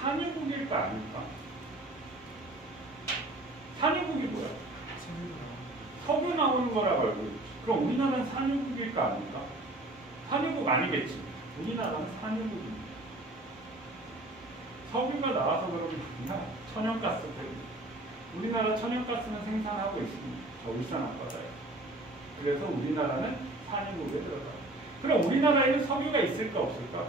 산유국일까 아닐까? 산유국이 뭐야? 석유 나오는 거라고 알고 있지. 그럼 우리나라는 산유국일까 아닐까? 산유국 아니겠지. 우리나라는 산유국입니다. 석유가 나와서 그런 게 아니라 천연가스 때문에. 우리나라 천연가스는 생산하고 있습니다. 저 울산 앞바다에. 그래서 우리나라는 산유국에 들어가요. 그럼 우리나라에는 석유가 있을까 없을까?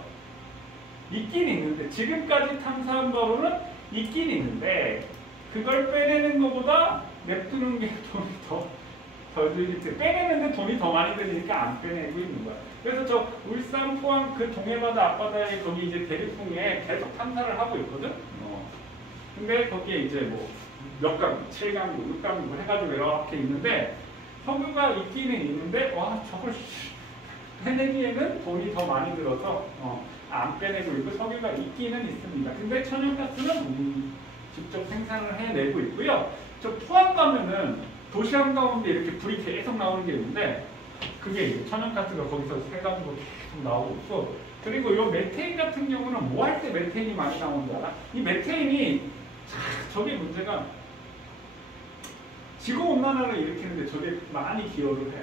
있긴 있는데 지금까지 탐사한 바로는 있긴 있는데 그걸 빼내는 것보다 냅두는 게 돈이 더 들기 때문에 빼내는데 돈이 더 많이 들리니까 안 빼내고 있는 거야. 그래서 저 울산, 포항 그 동해바다 앞바다에 거기 이제 대륙풍에 계속 탐사를 하고 있거든. 근데 거기에 이제 뭐 몇 강국, 7강국, 6강국 해가지고 이렇게 있는데 석유가 있기는 있는데 와 저걸 빼내기에는 돈이 더 많이 들어서 안 빼내고 있고 석유가 있기는 있습니다. 근데 천연가스는 직접 생산을 해내고 있고요. 저 포항 가면은 도시 한가운데 이렇게 불이 계속 나오는 게 있는데 그게 이제 천연가스가 거기서 해가지고 계속 나오고 있고 그리고 이 메테인 같은 경우는 뭐 할 때 메테인이 많이 나오는 줄 알아? 이 메테인이 저게 문제가 지구온난화를 일으키는데 저게 많이 기여를 해.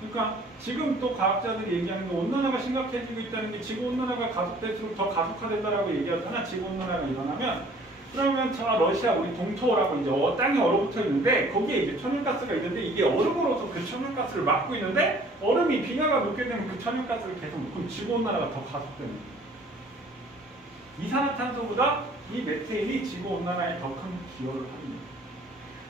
그러니까 지금 또 과학자들이 얘기하는 게 온난화가 심각해지고 있다는 게 지구온난화가 가속될수록 더 가속화된다라고 얘기하잖아. 지구온난화가 일어나면 그러면 저 러시아 우리 동토라고 이제 땅이 얼어붙어 있는데 거기에 이제 천연가스가 있는데 이게 얼음으로서 그 천연가스를 막고 있는데 얼음이 빙하가 녹게 되면 그 천연가스를 계속 그럼 지구온난화가 더 가속되는 거예요. 이산화탄소보다 이 메테인이 지구온난화에 더 큰 기여를 합니다.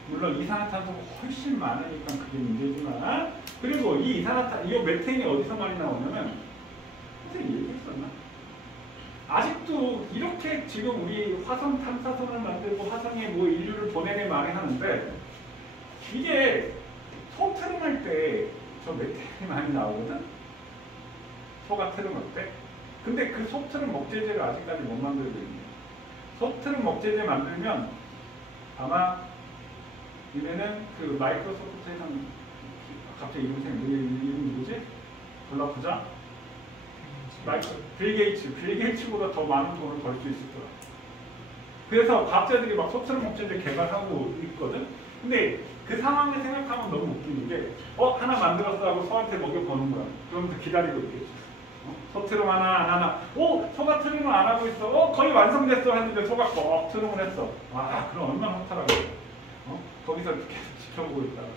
물론 이산화탄소가 훨씬 많으니까 그게 문제지만 그리고 이 메테인이 어디서 많이 나오냐면 선생님 얘기했었나? 아직도 이렇게 지금 우리 화성 탐사선을 만들고 화성에 뭐 인류를 보내게 많이 하는데 이게 소 트름할 때 저 메테인이 많이 나오거든? 소가 트름할 때. 근데 그 소 트름 목재제를 아직까지 못 만들고 있네요. 소 트름 목재제 만들면 아마 이번에는 그 마이크로소프트에서 갑자기 이름 누구지? 골라보자. 빌 게이츠보다 더 많은 돈을 벌 수 있을 거야. 그래서 과학자들이 막 소트름 목재를 개발하고 있거든. 근데 그 상황을 생각하면 너무 웃기는 게 하나 만들었어 하고 소한테 먹여보는 거야. 그러면서 기다리고 있겠지. 소트름 하나 안 하나. 소가 트름을 안 하고 있어. 거의 완성됐어 했는데 소가 꼭 트름을 했어. 와 그럼 얼마나 좋더라고. 거기서 계속 지켜보고 있다가.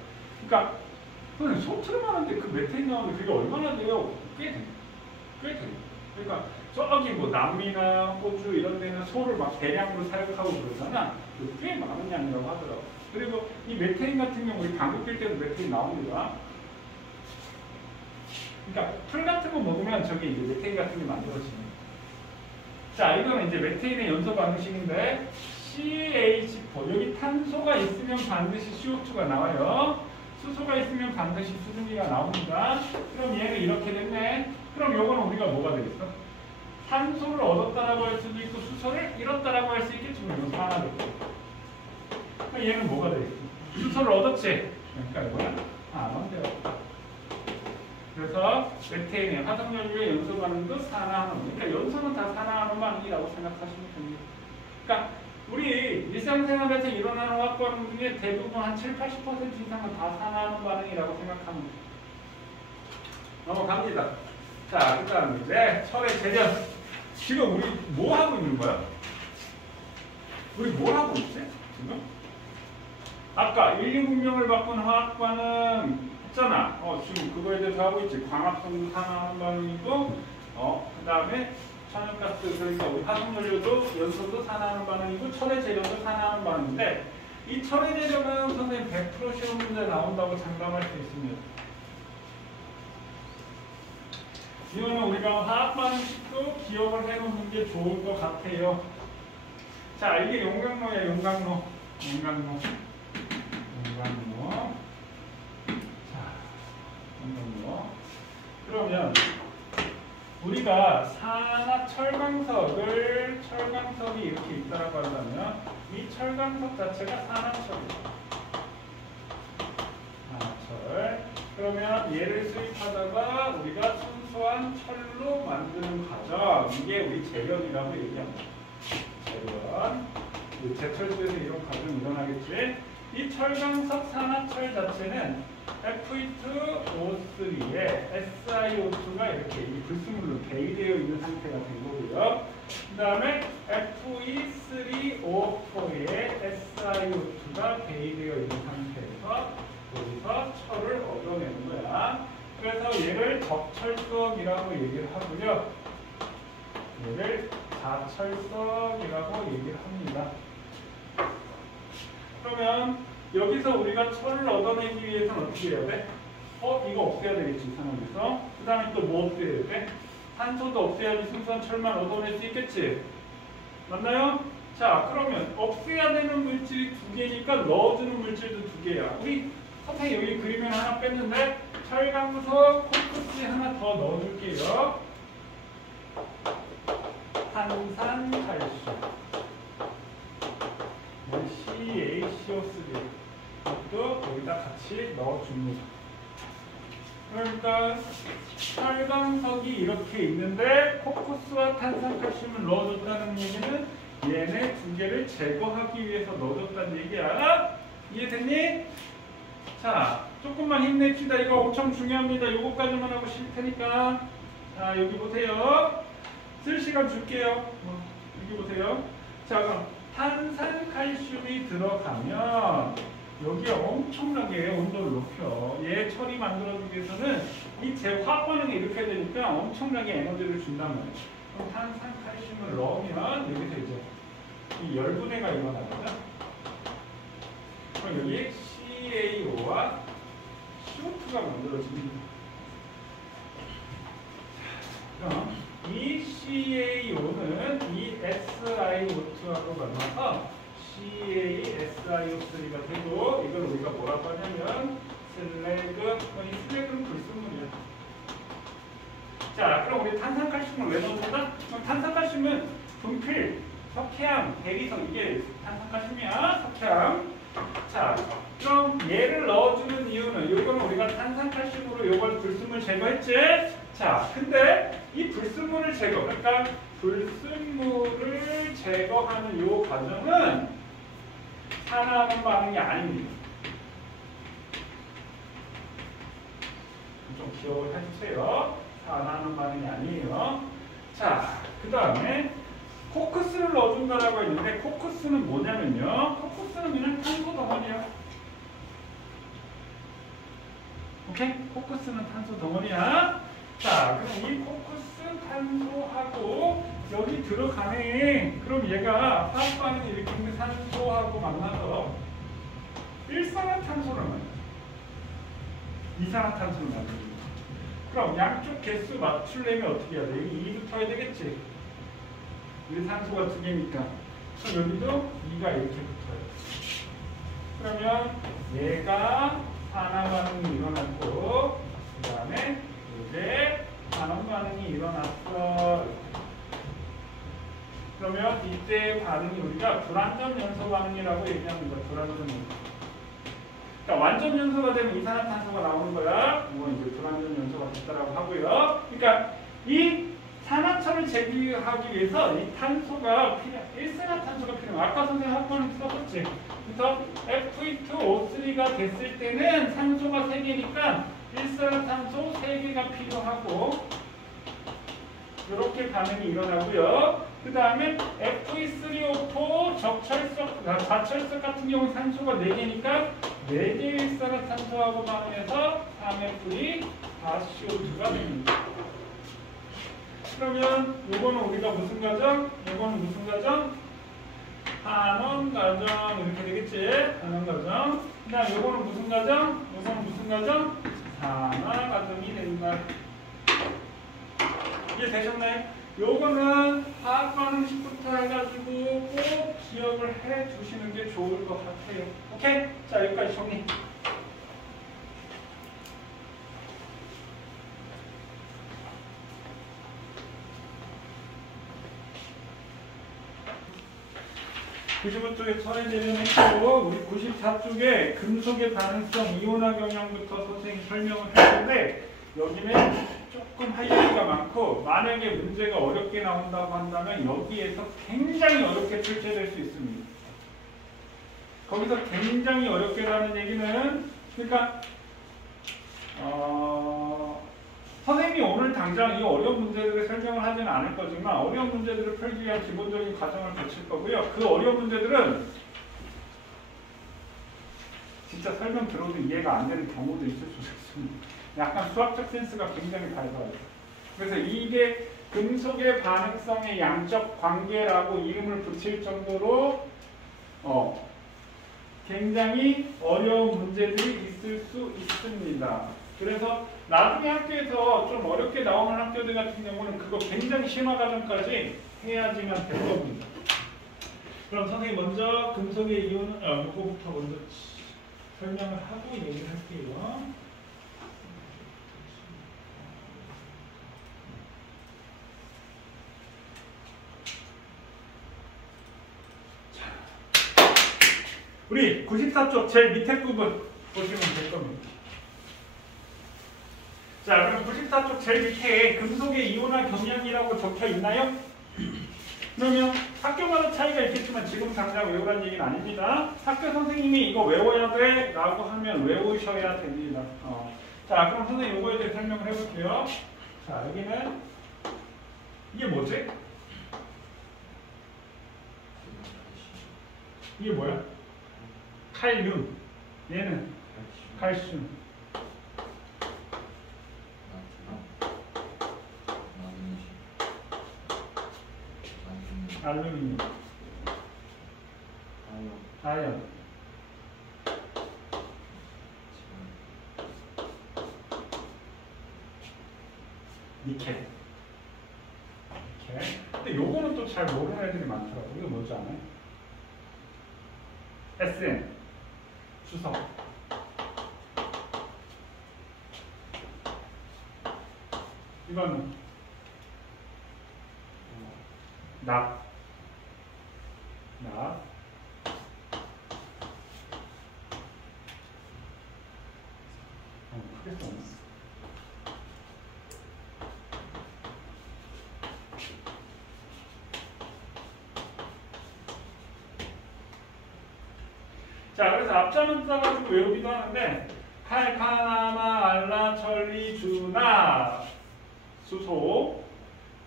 그러니까 소 트름 하는데 그 메테인 나오는데 그게 얼마나 돼요? 꽤 돼. 그러니까 저기 뭐 남미나 호주 이런 데는 소를 막 대량으로 사육하고 그러잖아. 꽤 많은 양이라고 하더라고. 그리고 이 메테인 같은 경우 우리 방귀 낄 때도 메테인 나옵니다. 그러니까 풀 같은 거 먹으면 저기 이제 메테인 같은 게 만들어지는. 자, 이거는 이제 메테인의 연소 방식인데 CH4 여기 탄소가 있으면 반드시 CO2가 나와요. 수소가 있으면 반드시 수증기가 나옵니다. 그럼 얘는 이렇게 됐네. 그럼 요거는 우리가 뭐가 되겠어? 산소를 얻었다라고 할 수도 있고 수소를 얘는 뭐가 되겠어? 수소를 얻었지? 그러니까 이거는 안 온대요. 그래서 메테인의 화석연료의 연소 반응도 산화하는, 그러니까 연소는 다 산화하는 반응이라고 생각하시면 됩니다. 그러니까 우리 일상생활에서 일어나는 화학 반응 중에 대부분 한 7, 80% 이상은 다 산화하는 반응이라고 생각하면 돼요. 넘어갑니다. 자, 그 다음에 이제 철의 재련. 지금 우리 뭐 하고 있는 거야? 우리 뭘 하고 있지? 지금? 아까 인류 문명을 바꾼 화학 반응 했잖아. 지금 그거에 대해서 하고 있지. 광합성도 산화하는 반응이고, 그 다음에 천연가스, 그러니까 우리 화석연료도 연소도 산화하는 반응이고, 철의 재련도 산화하는 반응인데, 이 철의 재련은 선생님 100% 시험 문제 나온다고 장담할 수 있습니다. 이거는 우리가 화학 반응식도 기억을 해놓는 게 좋을 것 같아요. 자, 이게 용광로야, 용광로. 용광로. 자, 용광로. 그러면 우리가 철광석이 이렇게 있다라고 한다면 이 철광석 자체가 산화철이에요. 산화철. 그러면 얘를 수입하다가 우리가 순수한 철로 만드는 과정, 이게 우리 재련이라고 얘기합니다. 재련. 제철소에서 이런 과정이 일어나겠지. 이 철광석 산화철 자체는 Fe2O3에 SiO2가 이렇게 이 불순물로 배이되어 있는 상태가 된 거고요. 그 다음에 Fe3O4에 SiO2가 배이되어 있는 상태에서 여기서 철을 얻어내는 거야. 그래서 얘를 적철석이라고 얘기를 하고요. 얘를 자철석이라고 얘기를 합니다. 그러면 여기서 우리가 철을 얻어내기 위해서는 어떻게 해야 돼? 이거 없애야 되겠지, 이 상황에서. 그 다음에 또 뭐 없애야 돼? 산소도 없애야지 순수한 철만 얻어낼 수 있겠지? 맞나요? 자, 그러면 없애야 되는 물질이 두 개니까 넣어주는 물질도 두 개야. 우리 선생님 여기 그림을 하나 뺐는데 철강석 코크스 하나 더 넣어줄게요. 탄산칼슘 CaCO3 이것도 여기다 같이 넣어줍니다. 그러니까 철강석이 이렇게 있는데 코크스와 탄산칼슘을 넣어줬다는 얘기는 얘네 두 개를 제거하기 위해서 넣어줬다는 얘기야. 이해됐니? 자, 조금만 힘냅시다. 이거 엄청 중요합니다. 요거까지만 하고 쉴 테니까. 자, 여기 보세요. 쓸 시간 줄게요. 여기 보세요. 자, 그럼 탄산칼슘이 들어가면 여기에 엄청나게 온도를 높여. 얘 처리 만들어주기 위해서는 이 화학 반응이 이렇게 되니까 엄청나게 에너지를 준단 말이에요. 그럼 탄산칼슘을 넣으면 여기서 이제 이 열분해가 일어나거든. 그럼 여기 CaO와 CO2가 만들어집니다. 그럼 이 CaO는 이 SiO2하고 만나서 CaSiO3가 되고, 이걸 우리가 뭐라고 하냐면 슬래그, 이 슬래그는 불순물이야. 자, 그럼 우리 탄산칼슘을 왜 넣는다? 그럼 탄산칼슘은 분필, 석회암, 대리석, 이게 탄산칼슘이야, 석회암. 자, 그럼 얘를 넣어주는 이유는, 이거는 우리가 탄산칼슘으로 이걸 불순물 제거했지? 자, 근데 이 불순물을 그러니까 불순물을 제거하는 이 과정은 산화하는 반응이 아닙니다. 좀 기억을 해주세요. 산화하는 반응이 아니에요. 자, 그 다음에 코크스를 넣어준다라고 했는데, 코크스는 뭐냐면요. 코크스는 그냥 탄소 덩어리야. 오케이? 코크스는 탄소 덩어리야. 자, 그럼 이 코크스 탄소하고 여기 들어가네. 그럼 얘가 화학 반응이 일으키는 산소하고 만나서 일산화탄소를 만들어. 이산화탄소를 만듭니다. 그럼 양쪽 개수 맞추려면 어떻게 해야 돼? 여기 2 붙어야 되겠지? 여기 산소가 두 개니까. 그럼 여기도 2가 이렇게 붙어요. 그러면 얘가 산화 반응이 일어났고, 그 다음에 이제 산화 반응이 일어났어. 그러면 그러면 이때 반응이 우리가 불완전 연소 반응이라고 얘기합니다. 불완전 연소. 그러니까 완전 연소가 되면 이산화탄소가 나오는 거야. 이건 이제 불완전 연소가 됐다라고 하고요. 그러니까 이 산화철을 제기하기 위해서 이 탄소가 일산화탄소가 필요해. 아까 선생님 한 번 써봤지. 그래서 Fe2O3가 됐을 때는 산소가 3개니까 일산화탄소 3개가 필요하고 이렇게 반응이 일어나고요. 그 다음에 Fe3O4 좌철석 같은 경우 산소가 4개니까 4개 일산화탄소하고 반응해서 3Fe 4CO2가 됩니다. 그러면 요거는 우리가 무슨 과정? 요거는 무슨 과정? 한원 과정 이렇게 되겠지? 한원 과정. 그 다음 요거는 무슨 과정? 요거는 무슨 과정? 산화 과정이 된다. 이해되셨나요? 요거는 화학 반응식부터 해가지고 꼭 기억을 해 주시는 게 좋을 것 같아요. 오케이? 자, 여기까지 정리. (95쪽에) 처리 대변했고 우리 (94쪽에) 금속의 반응성 이온화 경향부터 선생님이 설명을 했는데 여기는 조금 할 얘기가 많고 만약에 문제가 어렵게 나온다고 한다면 여기에서 굉장히 어렵게 출제될 수 있습니다. 거기서 굉장히 어렵게라는 얘기는 그러니까 선생님이 오늘 당장 이 어려운 문제들을 설명을 하지는 않을 거지만 어려운 문제들을 풀기 위한 기본적인 과정을 거칠 거고요. 그 어려운 문제들은 진짜 설명 들어도 이해가 안 되는 경우도 있을 수 있습니다. 약간 수학적 센스가 굉장히 밝아요. 그래서 이게 금속의 반응성의 양적 관계라고 이름을 붙일 정도로 굉장히 어려운 문제들이 있을 수 있습니다. 그래서 나중에 학교에서 좀 어렵게 나오는 학교들 같은 경우는 그거 굉장히 심화 과정까지 해야지만 될 겁니다. 그럼 선생님 먼저 금속의 이온은 이거부터 먼저 설명을 하고 얘기를 할게요. 우리 94쪽 제일 밑에 부분 보시면 될 겁니다. 자, 그럼 94쪽 제일 밑에 금속의 이온화 경향이라고 적혀 있나요? 그러면 학교마다 차이가 있겠지만 지금 당장 외우라는 얘기는 아닙니다. 학교 선생님이 이거 외워야 돼 라고 하면 외우셔야 됩니다. 자, 그럼 선생님 이거에 대해 설명을 해볼게요. 자, 여기는 이게 뭐지? 이게 뭐야? 칼륨. 얘는 칼슘. 알루미늄. 아연. 니켈. 이렇게. 근데 요거는 또 잘 모르는 애들이 많더라고. 이거 뭔지 아나요? SN. 수석. 이거는 납. 크게 써놨어. 자, 그래서 앞자만 써가지고 외우기도 하는데 칼카나마 알라철리 주나 수소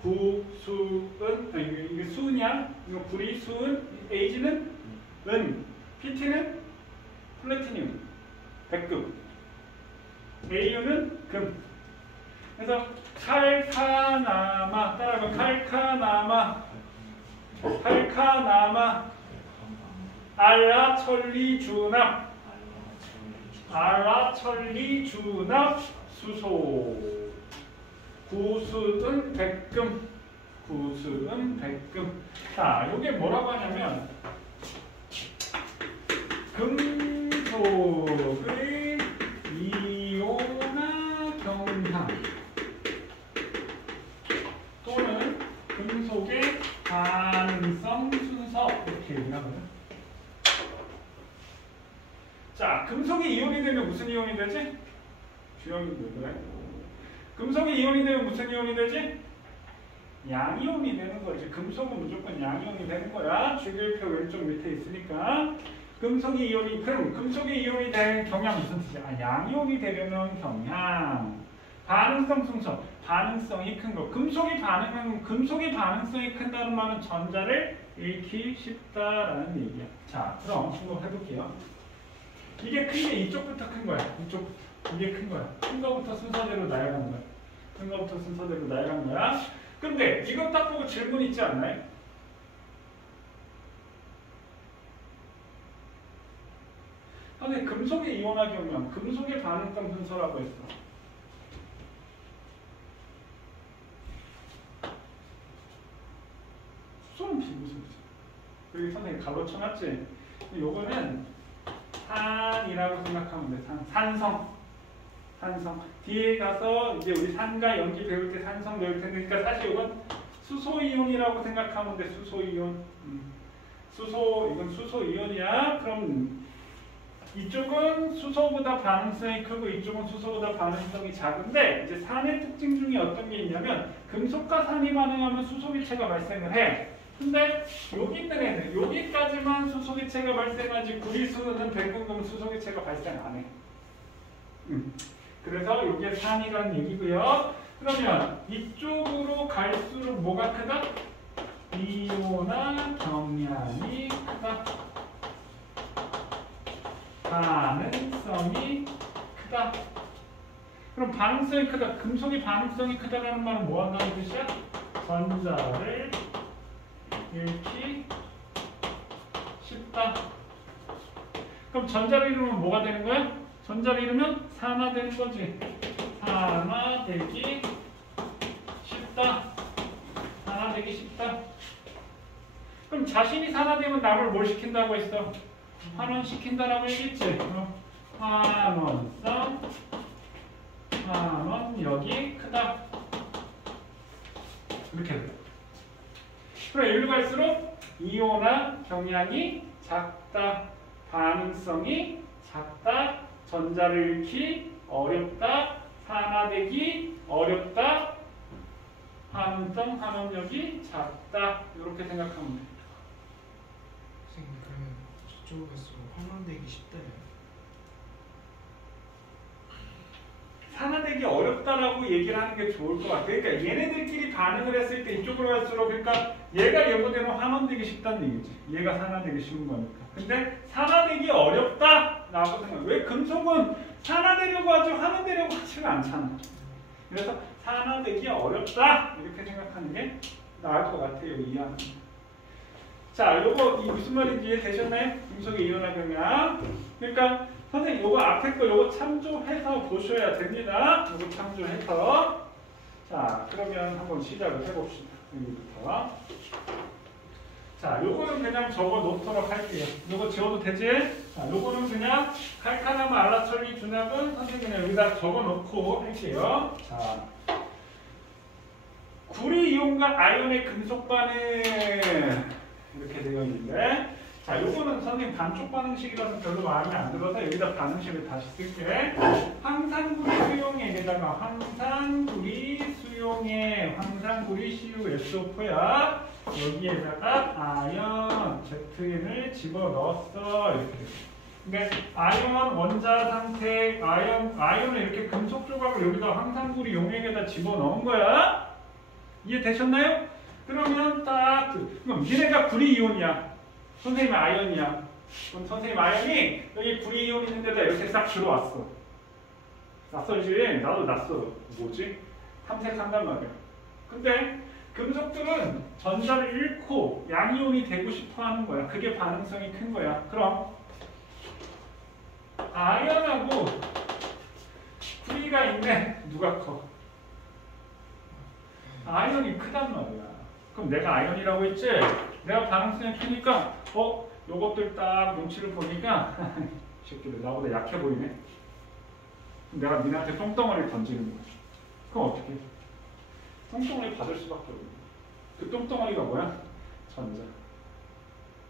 구수은 이게 수은이야. 이거 불이 수은 H는 은 PT는 플래티늄 백금 AU는 금. 그래서 칼카나마 따라가 칼카나마 알라철리주납 수소 구수은 백금. 자, 이게 뭐라고 하냐면 금속의 이온화 경향 또는 금속의 반응성 순서 이렇게 얘기하거든. 자, 금속이 이온이 되면 무슨 이온이 되지? 주영이 왜 그래? 금속이 이온이 되면 무슨 이온이 되지? 양이온이 되는 거지. 금속은 무조건 양이온이 되는 거야. 주기율표 왼쪽 밑에 있으니까. 금속이 이온이, 그럼 금속이 이온이 된 경향 무슨 뜻이야? 아, 양이온이 되려는 경향. 반응성 순서, 반응성이 큰 거. 금속이 반응성이 큰다는 말은 전자를 잃기 쉽다라는 얘기야. 자, 그럼 한번 해볼게요. 이게 큰 게 이쪽부터 큰 거야. 이쪽부터. 이게 큰 거야. 큰 거부터 순서대로 나열한 거야. 큰 거부터 순서대로 나열한 거야. 근데 이거 딱 보고 질문 있지 않나요? 선생님, 금속의 이온화 경향, 금속의 반응성 순서라고 했어. 수소는 비무슨이지. 그리고 선생님 가로 쳐놨지? 요거는 산이라고 생각하면 돼. 산성. 뒤에 가서 이제 우리 산과 연기 배울 때 산성 배울 텐데, 그러니까 사실 이건 수소이온이라고 생각하면 돼. 수소이온. 이건 수소이온이야. 그럼 이쪽은 수소보다 반응성이 크고 이쪽은 수소보다 반응성이 작은데, 이제 산의 특징 중에 어떤 게 있냐면 금속과 산이 반응하면 수소기체가 발생을 해. 근데 여기 있는 애는 여기까지만 수소기체가 발생하지 구리수는 백분금 수소기체가 발생 안 해. 그래서 이게 산이라는 얘기고요. 그러면 이쪽으로 갈수록 뭐가 크다? 이온화 경향이 크다. 반응성이 크다. 그럼 반응성이 크다. 금속이 반응성이 크다라는 말은 뭐 한다는 뜻이야? 전자를 잃기 쉽다. 그럼 전자를 잃으면 뭐가 되는 거야? 전자를 잃으면 산화되는 거지. 산화되기 쉽다. 산화되기 쉽다. 그럼 자신이 산화되면 남을 뭘 시킨다고 했어? 환원시킨다라고 얘기했지. 환원력이 크다. 이렇게 돼. 그럼 여기로 갈수록 이온화 경향이 작다. 반응성이 작다. 전자를 잃기 어렵다. 산화되기 어렵다. 환원력이 작다. 이렇게 생각하면 돼. 선생님, 그러면 저쪽으로 갈수록 환원되기 쉽다요. 산화되기 어렵다라고 얘기를 하는 게 좋을 것 같아. 그러니까 얘네들끼리 반응을 했을 때 이쪽으로 갈수록, 그러니까 얘가 예고되면 환원되기 쉽다는 얘기지. 얘가 산화되기 쉬운 거니까. 근데 산화되기 어렵다라고 생각. 왜 금속은 산화되려고 하지 환원되려고 하지가 않잖아. 그래서 산화되기 어렵다 이렇게 생각하는 게 나을 것 같아요. 이해하는. 자, 요거 이 무슨 말인지 이해되셨나요? 금속의 이온화 경향. 그러니까 선생님 요거 앞에 거 요거 참조해서 보셔야 됩니다. 요거 참조해서. 자, 그러면 한번 시작을 해봅시다. 여기부터. 자, 요거는 그냥 적어 놓도록 할게요. 요거 지워도 되지? 자, 요거는 그냥 칼카나마 알라철리 준합은 선생님이 여기다 적어 놓고 할게요. 자, 구리 이온과 아이온의 금속 반응 이렇게 되어 있는데, 자, 요거는 선생님 반쪽 반응식이라서 별로 마음에 안 들어서 여기다 반응식을 다시 쓸게. 황산구리 수용액에다가 황산구리 수용액, 황산구리 CuSO4야. 여기에다가 아연, ZN을 집어넣었어. 이렇게. 근데 아연 원자 상태, 아연을 이렇게 금속 조각을 여기다 황산구리 용액에다 집어넣은 거야. 이해되셨나요? 그러면 딱, 그럼 얘네가 구리 이온이야. 선생님 아연이야. 그럼 선생님 아연이 여기 구리 이온 있는 데다 이렇게 싹 들어왔어. 낯설지? 나도 낯설어. 뭐지? 탐색한단 말이야. 근데 금속들은 전자를 잃고 양이온이 되고 싶어 하는 거야. 그게 반응성이 큰 거야. 그럼 아연하고 구리가 있네. 누가 커? 아연이 크단 말이야. 그럼 내가 아연이라고 했지? 내가 반응성이 크니까 요것들 딱 눈치를 보니까 이 새끼들 나보다 약해 보이네. 그럼 내가 니네한테 똥덩어리를 던지는 거야. 그럼 어떻게 해? 똥덩어리 받을 수밖에 없는 거야. 그 똥덩어리가 뭐야? 전자.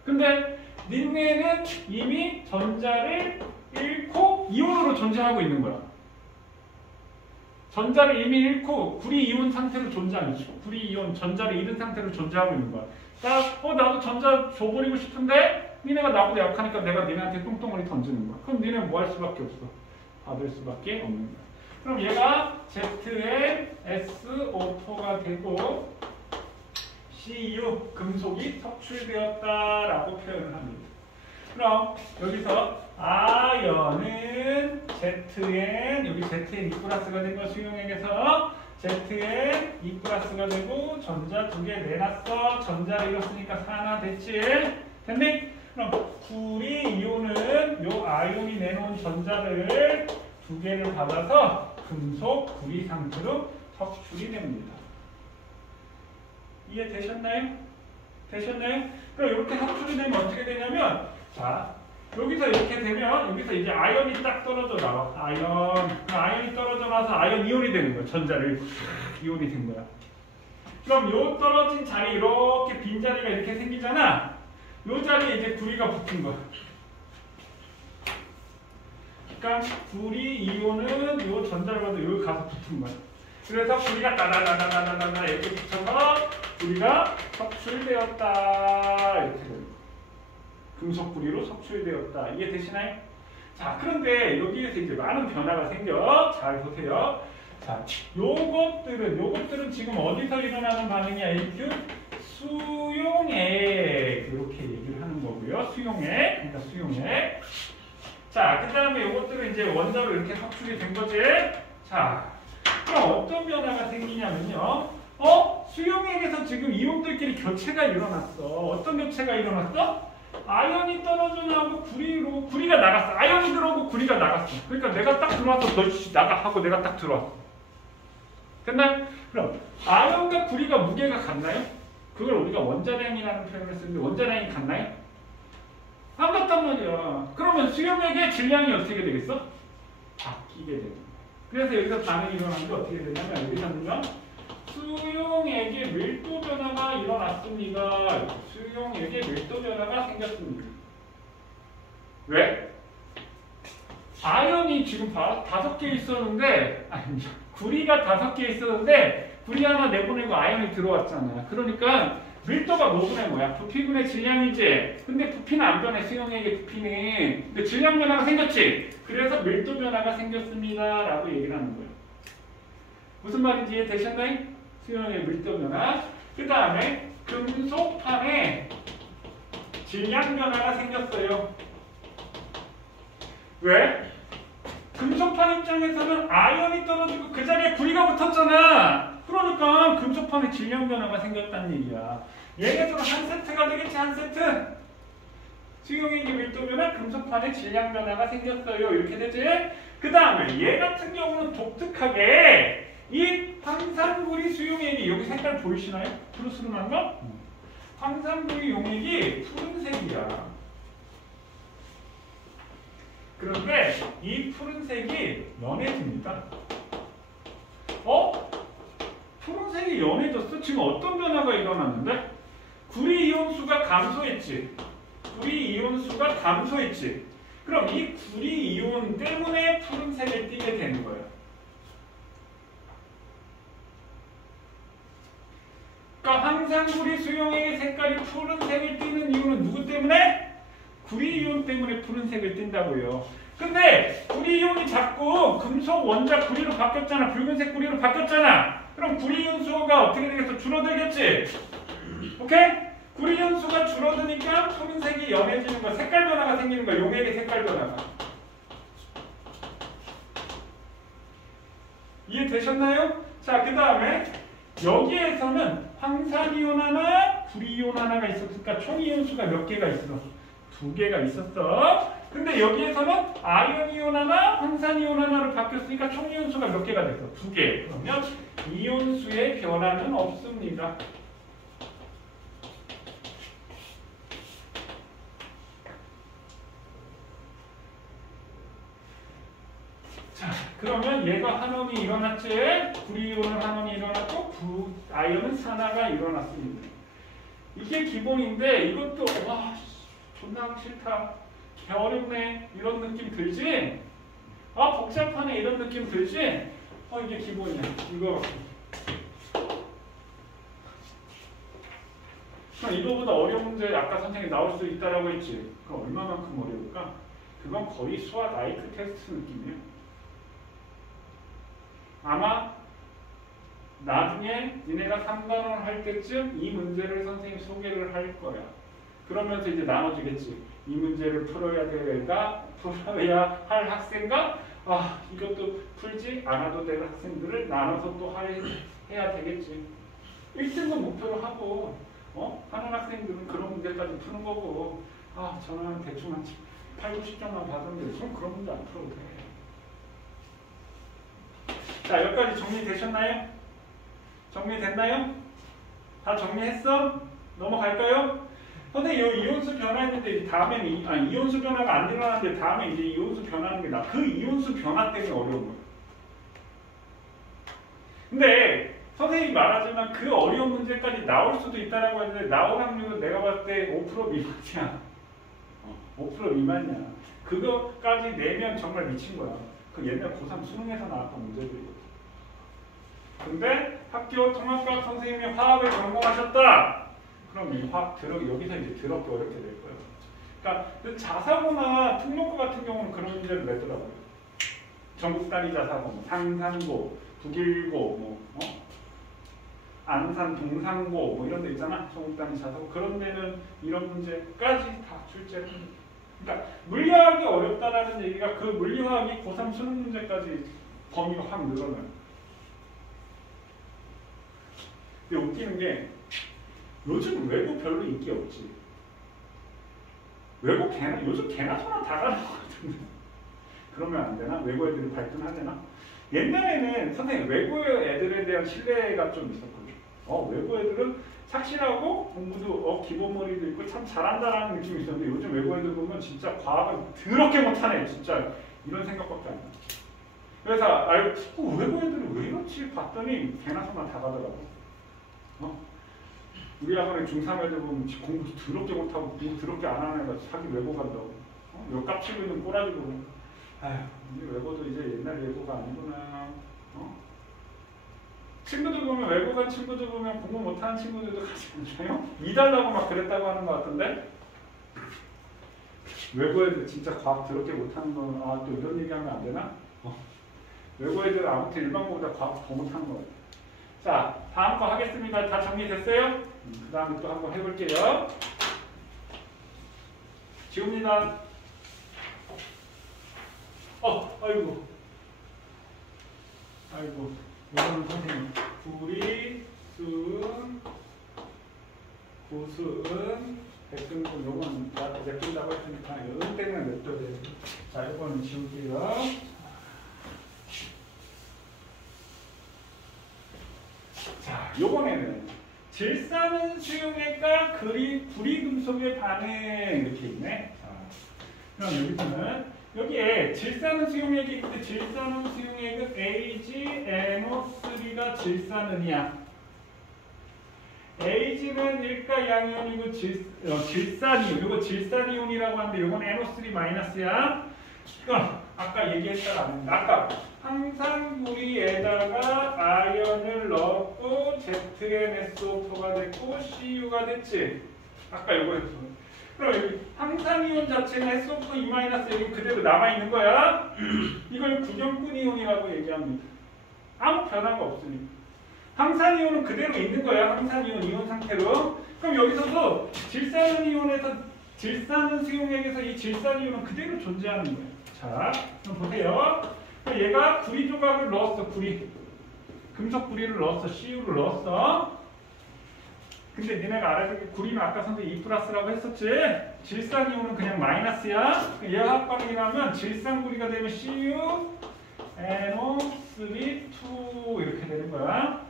근데 니네는 이미 전자를 잃고 이온으로 존재하고 있는 거야. 전자를 이미 잃고 구리 이온 상태로 존재하는 거지. 구리 이온 전자를 잃은 상태로 존재하고 있는 거야. 나도 전자 줘버리고 싶은데 니네가 나보다 약하니까 내가 니네한테 똥덩어리 던지는 거야. 그럼 니네는 뭐 할 수밖에 없어? 받을 수밖에 없는 거야. 그럼 얘가 ZnSO4가 되고 Cu 금속이 섭출되었다라고 표현을 합니다. 그럼 여기서 아연은 Zn 여기 Zn 2+가 된 거 수용액에서 Zn 2+가 되고 전자 2개 내놨어. 전자를 잃었으니까 4나 됐지? 됐니? 그럼 구리 이온은 요 아이온이 내놓은 전자를 2개를 받아서 금속 구리 상태로 섭출이 됩니다. 이해되셨나요? 되셨나요? 그럼 이렇게 섭출이 되면 어떻게 되냐면 자 여기서 이렇게 되면 여기서 이제 아연이 딱 떨어져 나와. 아연이 떨어져 나와서 아연 이온이 되는 거야. 전자를 이온이 된 거야. 그럼 요 떨어진 자리 이렇게 빈 자리가 이렇게 생기잖아. 요 자리에 이제 구리가 붙은 거야. 그러니까 구리 이온은 요 전자를 받아 여기 가서 붙은 거야. 그래서 구리가 따다다다다다다 이렇게 붙여서 구리가 섭출되었다 이렇게 됩니다. 금속 구리로 섭출되었다. 이해되시나요? 자, 그런데 여기에서 이제 많은 변화가 생겨. 잘 보세요. 자, 요것들은 지금 어디서 일어나는 반응이야? AQ? 수용액. 이렇게 얘기를 하는 거고요. 수용액. 그러니까 수용액. 자, 그 다음에 요것들은 이제 원자로 이렇게 섭출이 된 거지. 자, 그럼 어떤 변화가 생기냐면요. 수용액에서 지금 이온들끼리 교체가 일어났어. 어떤 교체가 일어났어? 아연이 떨어져 나오고 구리가 나갔어. 아연이 들어오고 구리가 나갔어. 그러니까 내가 딱 들어와서 너 나가 하고 내가 딱 들어왔어. 됐나요? 그럼 아연과 구리가 무게가 같나요? 그걸 우리가 원자량이라는 표현을 쓰는데 원자량이 같나요? 안 같단 말이야. 그러면 수용액의 질량이 어떻게 되겠어? 바뀌게 되는 거야. 그래서 여기서 반응이 일어나는데 어떻게 되냐면 여기서는요. 수용액의 밀도 변화가 일어났습니다. 수용액의 밀도 변화가 생겼습니다. 왜? 아연이 지금 5개 있었는데 구리가 5개 있었는데 구리 하나 내보내고 아연이 들어왔잖아. 그러니까 밀도가 뭐분의 뭐야? 부피분의 질량이지. 근데 부피는 안 변해. 수용액의 부피는. 근데 질량 변화가 생겼지. 그래서 밀도 변화가 생겼습니다. 라고 얘기를 하는 거예요. 무슨 말인지 이해되셨나요? 수용액의 밀도 변화. 그 다음에 금속판에 질량 변화가 생겼어요. 왜? 금속판 입장에서는 아연이 떨어지고 그 자리에 구리가 붙었잖아. 그러니까 금속판에 질량 변화가 생겼다는 얘기야. 얘네들은 한 세트가 되겠지. 한 세트. 수용액의 밀도 변화, 금속판에 질량 변화가 생겼어요. 이렇게 되지. 그 다음에 얘 같은 경우는 독특하게 이 황산구리 수용액이 여기 색깔 보이시나요? 푸르스름한 거? 황산구리 용액이 푸른색이야. 그런데 이 푸른색이 연해집니다. 푸른색이 연해졌어? 지금 어떤 변화가 일어났는데? 구리 이온수가 감소했지. 구리 이온수가 감소했지. 그럼 이 구리 이온 때문에 푸른색을 띠게 되는 거예요. 그러니까 황산구리 수용액의 색깔이 푸른색을 띠는 이유는 누구 때문에? 구리 이온 때문에 푸른색을 띈다고요. 근데 구리 이온이 자꾸 금속 원자 구리로 바뀌었잖아. 붉은색 구리로 바뀌었잖아. 그럼 구리 이온 수가 어떻게 되겠어? 줄어들겠지? 오케이? 구리 이온 수가 줄어드니까 푸른색이 연해지는 거야. 색깔 변화가 생기는 거야. 용액의 색깔 변화가. 이해되셨나요? 자, 그 다음에 여기에서는 황산이온 하나, 구리이온 하나가 있었으니까 총 이온수가 몇 개가 있어? 2개가 있었어. 근데 여기에서는 아연이온 하나, 황산이온 하나로 바뀌었으니까 총 이온수가 몇 개가 됐어? 2개. 그러면 이온수의 변화는 없습니다. 자, 그러면 얘가 한원이 일어났지? 구리이온은 한원이 일어났고 아연은 산화가 일어났습니다. 이게 기본인데 이것도 와 존나 하기 싫다. 개 어렵네. 이런 느낌 들지? 아 복잡하네. 이런 느낌 들지? 이게 기본이야. 이거. 그럼 이거보다 어려운 문제 아까 선생님이 나올 수 있다라고 했지. 그럼 얼마만큼 어려울까? 그건 거의 수학 IQ 테스트 느낌이에요. 아마 나중에 니네가 3단원 할 때쯤 이 문제를 선생님이 소개를 할 거야. 그러면서 이제 나눠주겠지. 이 문제를 풀어야 할 학생과 이것도 풀지 않아도 될 학생들을 나눠서 또 해야 되겠지. 1등급 목표로 하고 하는 학생들은 그런 문제까지 푸는 거고 저는 대충 한 8, 90점만 받으면 돼. 그럼 그런 문제 안 풀어도 돼. 자, 여기까지 정리되셨나요? 정리됐나요? 다 정리했어? 넘어갈까요? 선생님, 이 이온수 변화했는데 다음에는 이온수 변화가 안 일어나는데 다음에 이제 이온수 변화하는 게 그 이온수 변화 때문에 어려운 거예요. 근데 선생님이 말하지만 그 어려운 문제까지 나올 수도 있다라고 했는데 나올 확률은 내가 봤을 때 5% 미만이야. 5% 미만이야. 그거까지 내면 정말 미친 거야. 그 옛날 고3 수능에서 나왔던 문제들이거든. 근데 학교 통합과학 선생님이 화학을 전공하셨다. 그럼 이 화학 여기서 이제 더럽게 어렵게 될 거예요. 그러니까 그 자사고나 특목고 같은 경우는 그런 문제를 내더라고요. 전국 단위 자사고, 상산고, 북일고, 안산, 동산고 이런 데 있잖아. 전국 단위 자사고. 그런 데는 이런 문제까지 다 출제를 합니다. 그러니까 물리화학이 어렵다라는 얘기가 그 물리화학이 고3 수능 문제까지 범위가 확 늘어나요. 근데 웃기는 게 요즘 외고 별로 인기 없지. 외고 요즘 개나 소나 다 가는 것 같은데. 그러면 안 되나? 외고 애들이 발전하려나? 옛날에는 선생님 외고 애들에 대한 신뢰가 좀 있었거든요. 외고 애들은 착실하고 공부도 기본머리도 있고 참 잘한다라는 느낌이 있었는데 요즘 외고 애들 보면 진짜 과학은 더럽게 못하네. 진짜 이런 생각밖에 안 나요. 그래서 외고 애들은 왜 이렇지 봤더니 개나 소나 다 가더라고. 우리 학원에 중3 애들 보면 공부 더럽게 못하고 공부 더럽게 안 하는 애가 자기 외고 간다고. 몇 깝치고 있는 꼬라지 보고. 우리 외고도 이제 옛날 외고가 아니구나. 친구들 보면 외고 간 친구들 보면 공부 못하는 친구들도 같이 앉아요. 2달라고 막 그랬다고 하는 것 같은데. 외고 애들 진짜 과학 더럽게 못하는 건 또 이런 얘기하면 안 되나? 외고 애들 아무튼 일반고보다 과학 더 못하는 것 같아요. 자, 다음 거 하겠습니다. 다 정리됐어요? 그 다음에 또 한번 해볼게요. 지웁니다. 아이고. 이거는 선생님. 구리, 순, 구순, 백순, 요건 냅둔다고 했으니까 은 때문에 냅둬야 돼요. 자, 이거는 지울게요. 자, 요번에는 질산은 수용액과 구리금속의 반응 이렇게 있네. 자, 그럼 여기서는 여기에 질산은 수용액이 있는데 질산은 수용액은 AgNO3가 질산은이야. Ag는 일가 양이온이고 질산이온. 이거 질산이온이라고 하는데 이건 NO3 마이너스야. 이건 아까 얘기했다가 안 했는데 아까 항산구리에다가 아연을 넣었고 ZnSO4가 됐고 CU가 됐지. 아까 이거였어. 그럼 여기 항산이온 자체는 SO4 여기 그대로 남아있는 거야. 이걸 구경꾼이온이라고 얘기합니다. 아무 변화가 없으니까. 항산이온은 그대로 있는 거야. 항산이온 이온 상태로. 그럼 여기서도 질산이온에서 질산은 수용액에서 이 질산이온은 그대로 존재하는 거예요. 자, 그럼 보세요. 얘가 구리 조각을 넣었어. 금속 구리를 넣었어. CU를 넣었어. 근데 니네가 알아야 될 게 구리는 아까 선생님 2+라고 했었지? 질산이온은 그냥 마이너스야. 얘 합방이라면 질산구리가 되면 CU, NO3, 2 이렇게 되는 거야.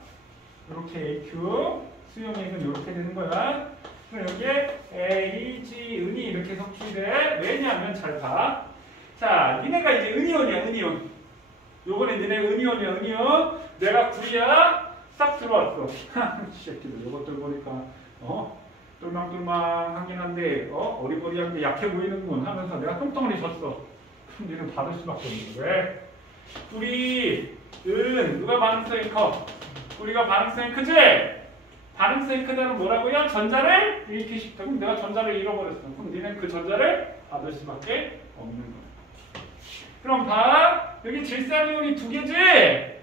이렇게 AQ, 수용액은 이렇게 되는 거야. 그럼 여기에 AG, 은이 이렇게 석출돼. 왜냐하면 잘 봐. 자, 니네가 이제 은이온이야, 은이온. 요번에 니네 은이온이야, 은이온. 내가 구리야. 싹 들어왔어. 이 새끼들 이것들 보니까 좀 어리망망하긴 한데 어리버리한데 약해 보이는군 하면서 내가 똥덩어리 줬어. 그럼 얘는 받을 수밖에 없는 거야. 왜? 뿌리은 누가 반응성이 커? 뿌리가 반응성이 크지? 반응성이 크다는 뭐라고요? 전자를 잃기 쉽다. 그럼 내가 전자를 잃어버렸어. 그럼 니는 그 전자를 받을 수밖에 없는 거야. 그럼 봐. 여기 질산이온이 2개지?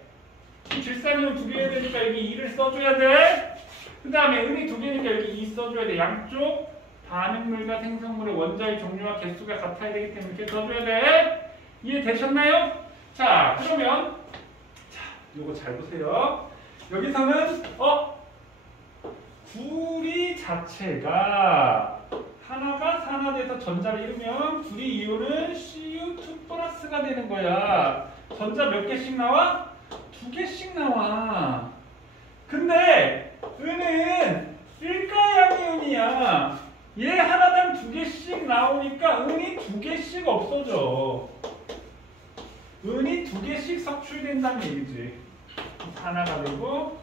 질산이온 2개여야 되니까 여기 2를 써줘야 돼. 그 다음에 은이 2개니까 여기 2 써줘야 돼. 양쪽 반응물과 생성물의 원자의 종류와 개수가 같아야 되기 때문에 이렇게 써줘야 돼. 이해되셨나요? 자, 그러면 자, 요거 잘 보세요. 여기서는 구리 자체가 하나가 산화돼서 전자를 잃으면 구리 이온은 Cu2 플러스가 되는 거야. 전자 몇 개씩 나와? 2개씩 나와. 근데 은은 일가양이온이야. 얘 하나당 2개씩 나오니까 은이 2개씩 없어져. 은이 2개씩 석출된다는 얘기지. 하나가 되고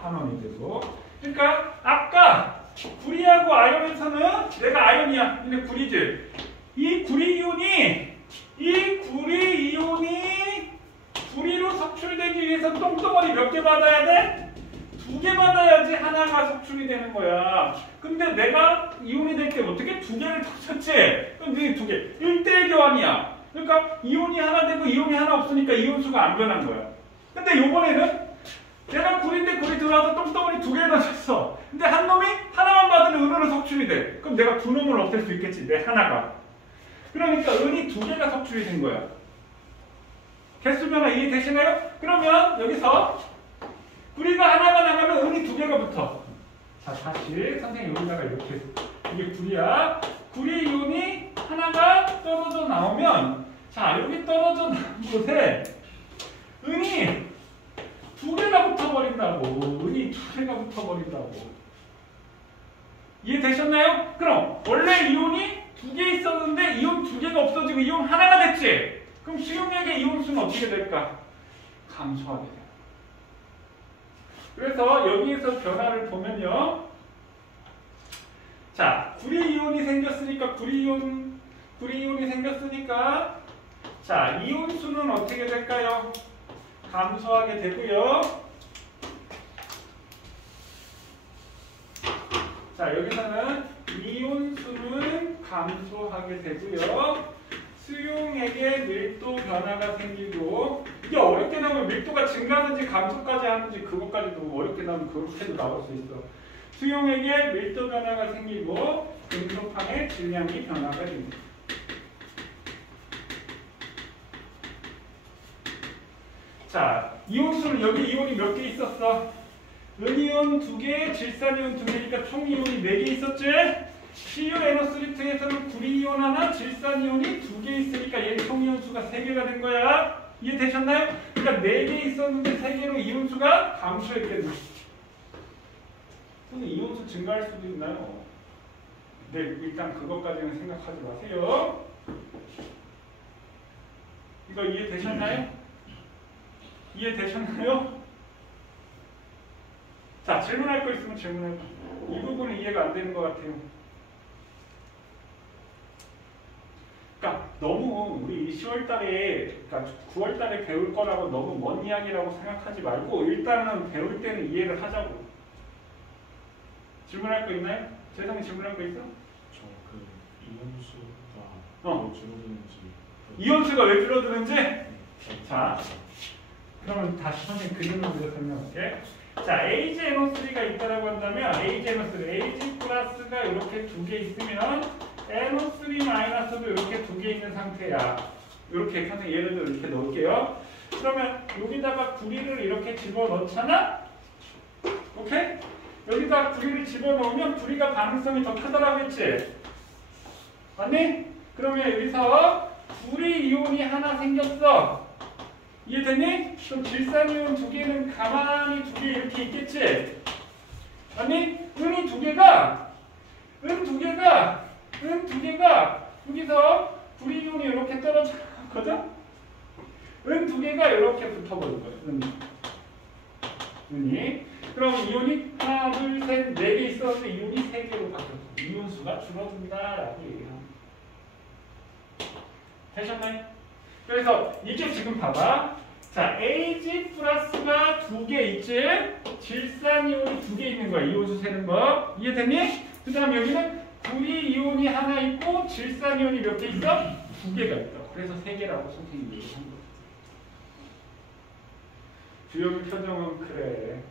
한원이 되고. 그러니까 아까 구리하고 아연에서는 내가 아연이야. 근데 구리지. 이 구리 이온이 구리로 석출되기 위해서 똥덩어리 몇 개 받아야 돼? 2개 받아야지 하나가 석출이 되는 거야. 근데 내가 이온이 될 때 어떻게 2개를 더 쳤지? 그럼 이 2개 1대1 교환이야. 그러니까 이온이 하나 되고 이온이 하나 없으니까 이온수가 안 변한 거야. 근데 요번에는 내가 구리인데 구리 들어와서 똥덩어리 2개를 더 쳤어. 근데 한 놈이 하나만 받으면 은으로 석출이 돼. 그럼 내가 2놈을 없앨 수 있겠지. 내 하나가. 그러니까 은이 2개가 석출이 된 거야. 개수 변화 이해되시나요? 그러면 여기서 구리가 하나가 나가면 은이 2개가 붙어. 자, 다시 선생님 여기다가 이렇게 했어. 이게 구리야. 구리 이온이 하나가 떨어져 나오면 자, 여기 떨어져 나온 곳에 은이 2개가 붙어버린다고. 은이 2개가 붙어버린다고. 이해되셨나요? 그럼 원래 이온이 2개 있었는데 이온 2개가 없어지고 이온 하나가 됐지? 그럼 수용액의 이온수는 어떻게 될까? 감소하게 돼요. 그래서 여기에서 변화를 보면요. 자, 구리 이온이 생겼으니까 자, 이온수는 어떻게 될까요? 감소하게 되고요. 자, 여기서는 이온수는 감소하게 되고요. 수용액의 밀도 변화가 생기고, 이게 어렵게 나오면 밀도가 증가하는지 감소까지 하는지 그것까지도 어렵게 나오면 그렇게도 나올 수 있어. 수용액의 밀도 변화가 생기고 금속황의 질량이 변화가 됩니다. 자, 이온수는 여기 이온이 몇 개 있었어? 은이온 2개, 질산이온 2개니까 총 이온이 4개 있었지? CuNO3에서는 구리이온 하나, 질산이온이 2개 있으니까 얘 총 이온수가 3개가 된 거야. 이해되셨나요? 그러니까 4개 있었는데 3개로 이온수가 감소했겠네. 근데 이온수 증가할 수도 있나요? 네, 일단 그것까지는 생각하지 마세요. 이거 이해되셨나요? 이해되셨나요? 자, 질문할 거 있으면 질문해봐. 이 부분은 이해가 안 되는 것 같아요. 그러니까 너무 우리 10월달에, 그러니까 9월달에 배울 거라고 너무 먼 이야기라고 생각하지 말고 일단은 배울 때는 이해를 하자고. 질문할 거 있나요? 재성이 질문할 거 있어? 저 그 이온수가 왜 줄어드는지. 이온수가 왜 줄어드는지? 자, 그러면 다시 선생님 그림으로 설명할게. 자, AgNO3가 있다라고 한다면 AgNO3, Ag 플러스가 이렇게 2개 있으면 NO3 마이너스도 이렇게 2개 있는 상태야. 이렇게 선생님 예를 들어 이렇게 넣을게요. 그러면 여기다가 구리를 이렇게 집어넣잖아? 오케이? 여기다 구리를 집어넣으면 구리가 반응성이 더 크다라고 했지? 맞니? 그러면 여기서 구리 이온이 하나 생겼어. 이해되니? 그럼 질산이온 2개는 가만히 2개 이렇게 있겠지? 아니, 은이 2개가 여기서 구리이온이 이렇게 떨어져 거든? 은 2개가 이렇게 붙어버린 거예요. 은이. 그럼 이온이 하나, 둘, 셋, 4개 있었는데 이온이 3개로 바뀌었어. 이온이 수가 줄어든다라고 얘기합니다. 되셨나요? 그래서 이게 지금 봐봐. 자, AG 플러스가 2개 있지? 질산이온이 2개 있는 거야. 이온수 세는 거. 이해됐니? 그 다음 여기는 구리이온이 하나 있고 질산이온이 몇 개 있어? 2개가 있다. 그래서 3개라고 선생님이 얘기한 거야. 주요 표정은 그래.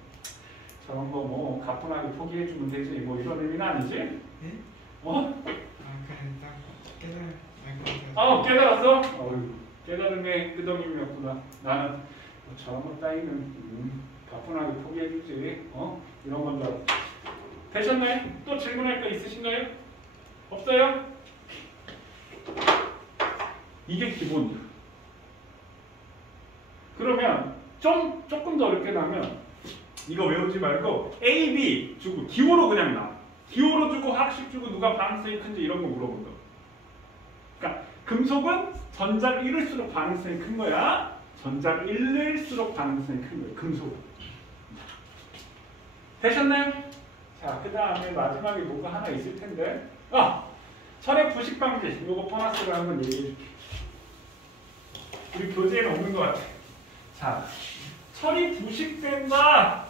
저런 거 뭐 가뿐하게 포기해주면 되지. 뭐 이런 의미는 아니지? 네? 어? 깨달았어. 깨달았어? 깨달음의 끄덕임이었구나. 나는 뭐 저런 것 따위는 가뿐하게 포기해주지. 이런 건 줄 알았어. 되셨나요? 또 질문할 거 있으신가요? 없어요? 이게 기본이야. 그러면 조금 더 어렵게 나면 이거 외우지 말고 A, B 주고 기호로 그냥 나와. 기호로 주고 학식 주고 누가 반응성이 큰지 이런 거 물어본다. 그러니까 금속은 전자를 잃을수록 반응성이 큰 거야. 전자를 잃을수록 반응성이 큰 거야. 금속은. 되셨나요? 자, 그 다음에 마지막에 뭐가 하나 있을 텐데. 철의 부식 방지. 요거 보너스로 한번 얘기해 줄게. 우리 교재에는 없는 것 같아. 자, 철이 부식된다.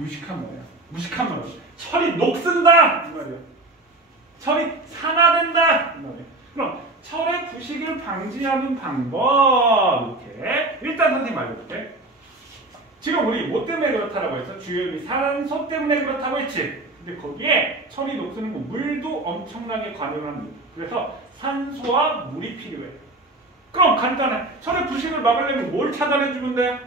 유식한 말이야. 무식한 말이야. 철이 녹슨다. 이 말이야. 철이 산화된다. 이 말이야. 그럼 철의 부식을 방지하는 방법. 이렇게. 일단 선생님 알려줄게. 지금 우리 뭐 때문에 그렇다라고 했어? 주요염이 산소 때문에 그렇다고 했지. 근데 거기에 철이 녹쓰는 거 물도 엄청나게 관여를 합니다. 그래서 산소와 물이 필요해. 그럼 간단해. 철의 부식을 막으려면 뭘 차단해주면 돼?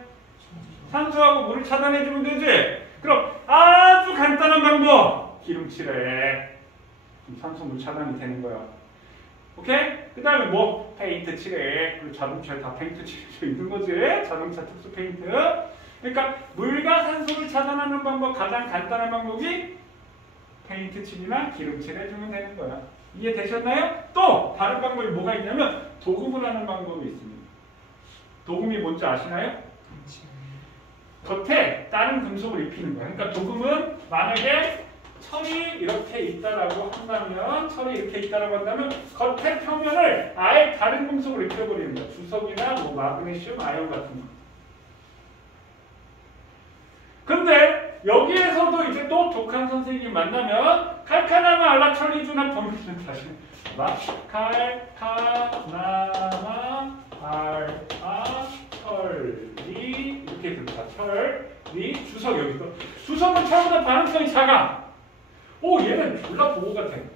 산소하고 물을 차단해주면 되지. 그럼 아주 간단한 방법. 기름칠해. 산소 물 차단이 되는 거야. 오케이? 그 다음에 뭐? 페인트 칠해. 그리고 자동차에 다 페인트 칠해져 있는 거지. 자동차 특수 페인트. 그러니까 물과 산소를 차단하는 방법, 가장 간단한 방법이 페인트 칠이나 기름칠 해주면 되는 거야. 이해되셨나요? 또 다른 방법이 뭐가 있냐면 도금을 하는 방법이 있습니다. 도금이 뭔지 아시나요? 겉에 다른 금속을 입히는 거야. 그러니까 도금은 만약에 철이 이렇게 있다라고 한다면, 철이 이렇게 있다라고 한다면 겉에 표면을 아예 다른 금속을 입혀버리는 거야. 주석이나 뭐 마그네슘, 아연 같은 거. 근데 여기에서도 이제 또 독한 선생님 만나면 칼카나마 알라철리주나 범위는 다시 칼카나마 알라철리 이렇게 됩니다. 철리 주석 여기서 주석은 철보다 반응성이 작아. 얘는 졸라 보호가 돼.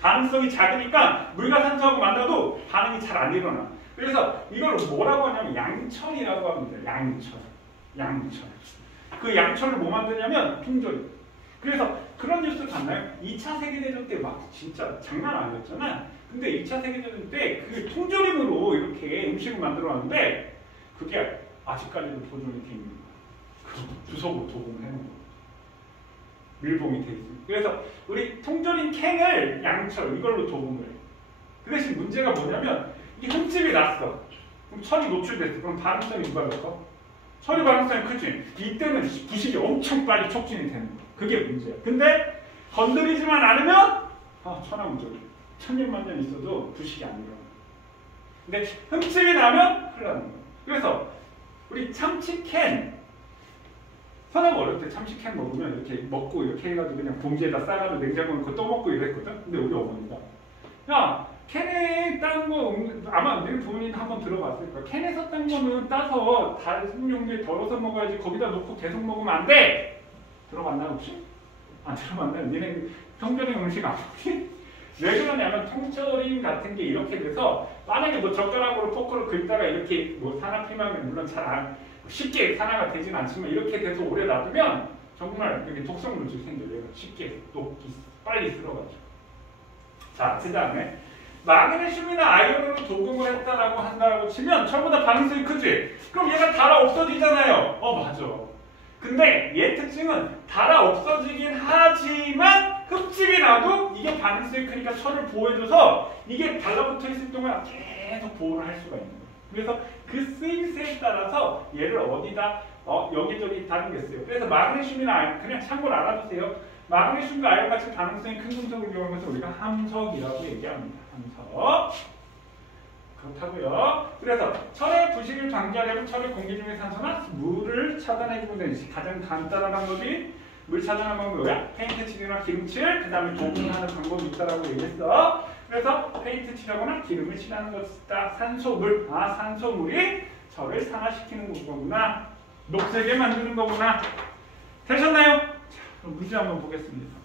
반응성이 작으니까 물과 산소하고 만나도 반응이 잘 안 일어나. 그래서 이걸 뭐라고 하냐면 양철이라고 합니다. 양철. 그 양철을 뭐 만드냐면 통조림. 그래서 그런 뉴스 봤나요? 2차 세계대전 때 막 진짜 장난 아니었잖아. 근데 2차 세계대전 때 그 통조림으로 이렇게 음식을 만들어놨는데 그게 아직까지도 보존이 돼 있는 거야. 그 주석으로 도금을 해놓은 거야. 밀봉이 돼 있습니다. 그래서 우리 통조림 캔을 양철 이걸로 도금을 해. 그 대신 문제가 뭐냐면 이 흠집이 났어. 그럼 철이 노출됐어. 그럼 반응성이 누가 더 커? 철이 반응성이 크지. 이때는 부식이 엄청 빨리 촉진이 되는 거야. 그게 문제야. 근데 건드리지만 않으면 천하무적이야. 천년만년 있어도 부식이 안 일어나. 근데 흠집이 나면 큰일 나는 거야. 그래서 우리 참치캔 선생님 어릴 때 참치캔 먹으면 이렇게 먹고 이렇게 해가지고 그냥 봉지에다 싸가지고 냉장고에 넣고 떠먹고 이랬거든. 근데 우리 어머니가 야 캔에 딴 거 아마 너희 부모님 한번 들어봤을 거야. 캔에서 딴 거는 따서 다른 용기에 덜어서 먹어야지 거기다 놓고 계속 먹으면 안 돼. 들어봤나 혹시? 안 들어봤나요? 니네 통조림 음식 안 먹지? 왜 그러냐면 통조림 같은 게 이렇게 돼서 만약에 뭐 젓가락으로 포크로 긁다가 이렇게 뭐 산화피망은 물론 잘 쉽게 산화가 되진 않지만 이렇게 돼서 오래 놔두면 정말 이렇게 독성 물질이 생겨요. 쉽게 녹기 빨리 쓸어가지고. 자, 그 다음에 마그네슘이나 아이온으로 도금을 했다라고 한다고 치면 철보다 반응성이 크지? 그럼 얘가 달아 없어지잖아요. 맞아. 근데 얘 특징은 달아 없어지긴 하지만 흡집이 나도 이게 반응성이 크니까 철을 보호해줘서 이게 달라붙어 있을 동안 계속 보호를 할 수가 있는 거예요. 그래서 그 쓰임새에 따라서 얘를 어디다 여기저기 다루겠어요. 그래서 마그네슘이나 아이온 그냥 참고로 알아두세요. 마그네슘과 아연 같이 반응성이 큰 금속을 이용하는 것을 우리가 함석이라고 얘기합니다. 함석. 그렇다고요. 그래서 철의 부식을 방지하려면 철의 공기 중의 산소나 물을 차단해주면 되지. 가장 간단한 방법이 물 차단하는 방법이 뭐야? 페인트 칠이나 기름칠, 그 다음에 도분하는 방법이 있다라고 얘기했어. 그래서 페인트 칠하거나 기름을 칠하는 것이다. 산소물. 산소물이 철을 산화시키는 거구나. 녹색에 만드는 거구나. 되셨나요? 자, 그럼 문제 한번 보겠습니다.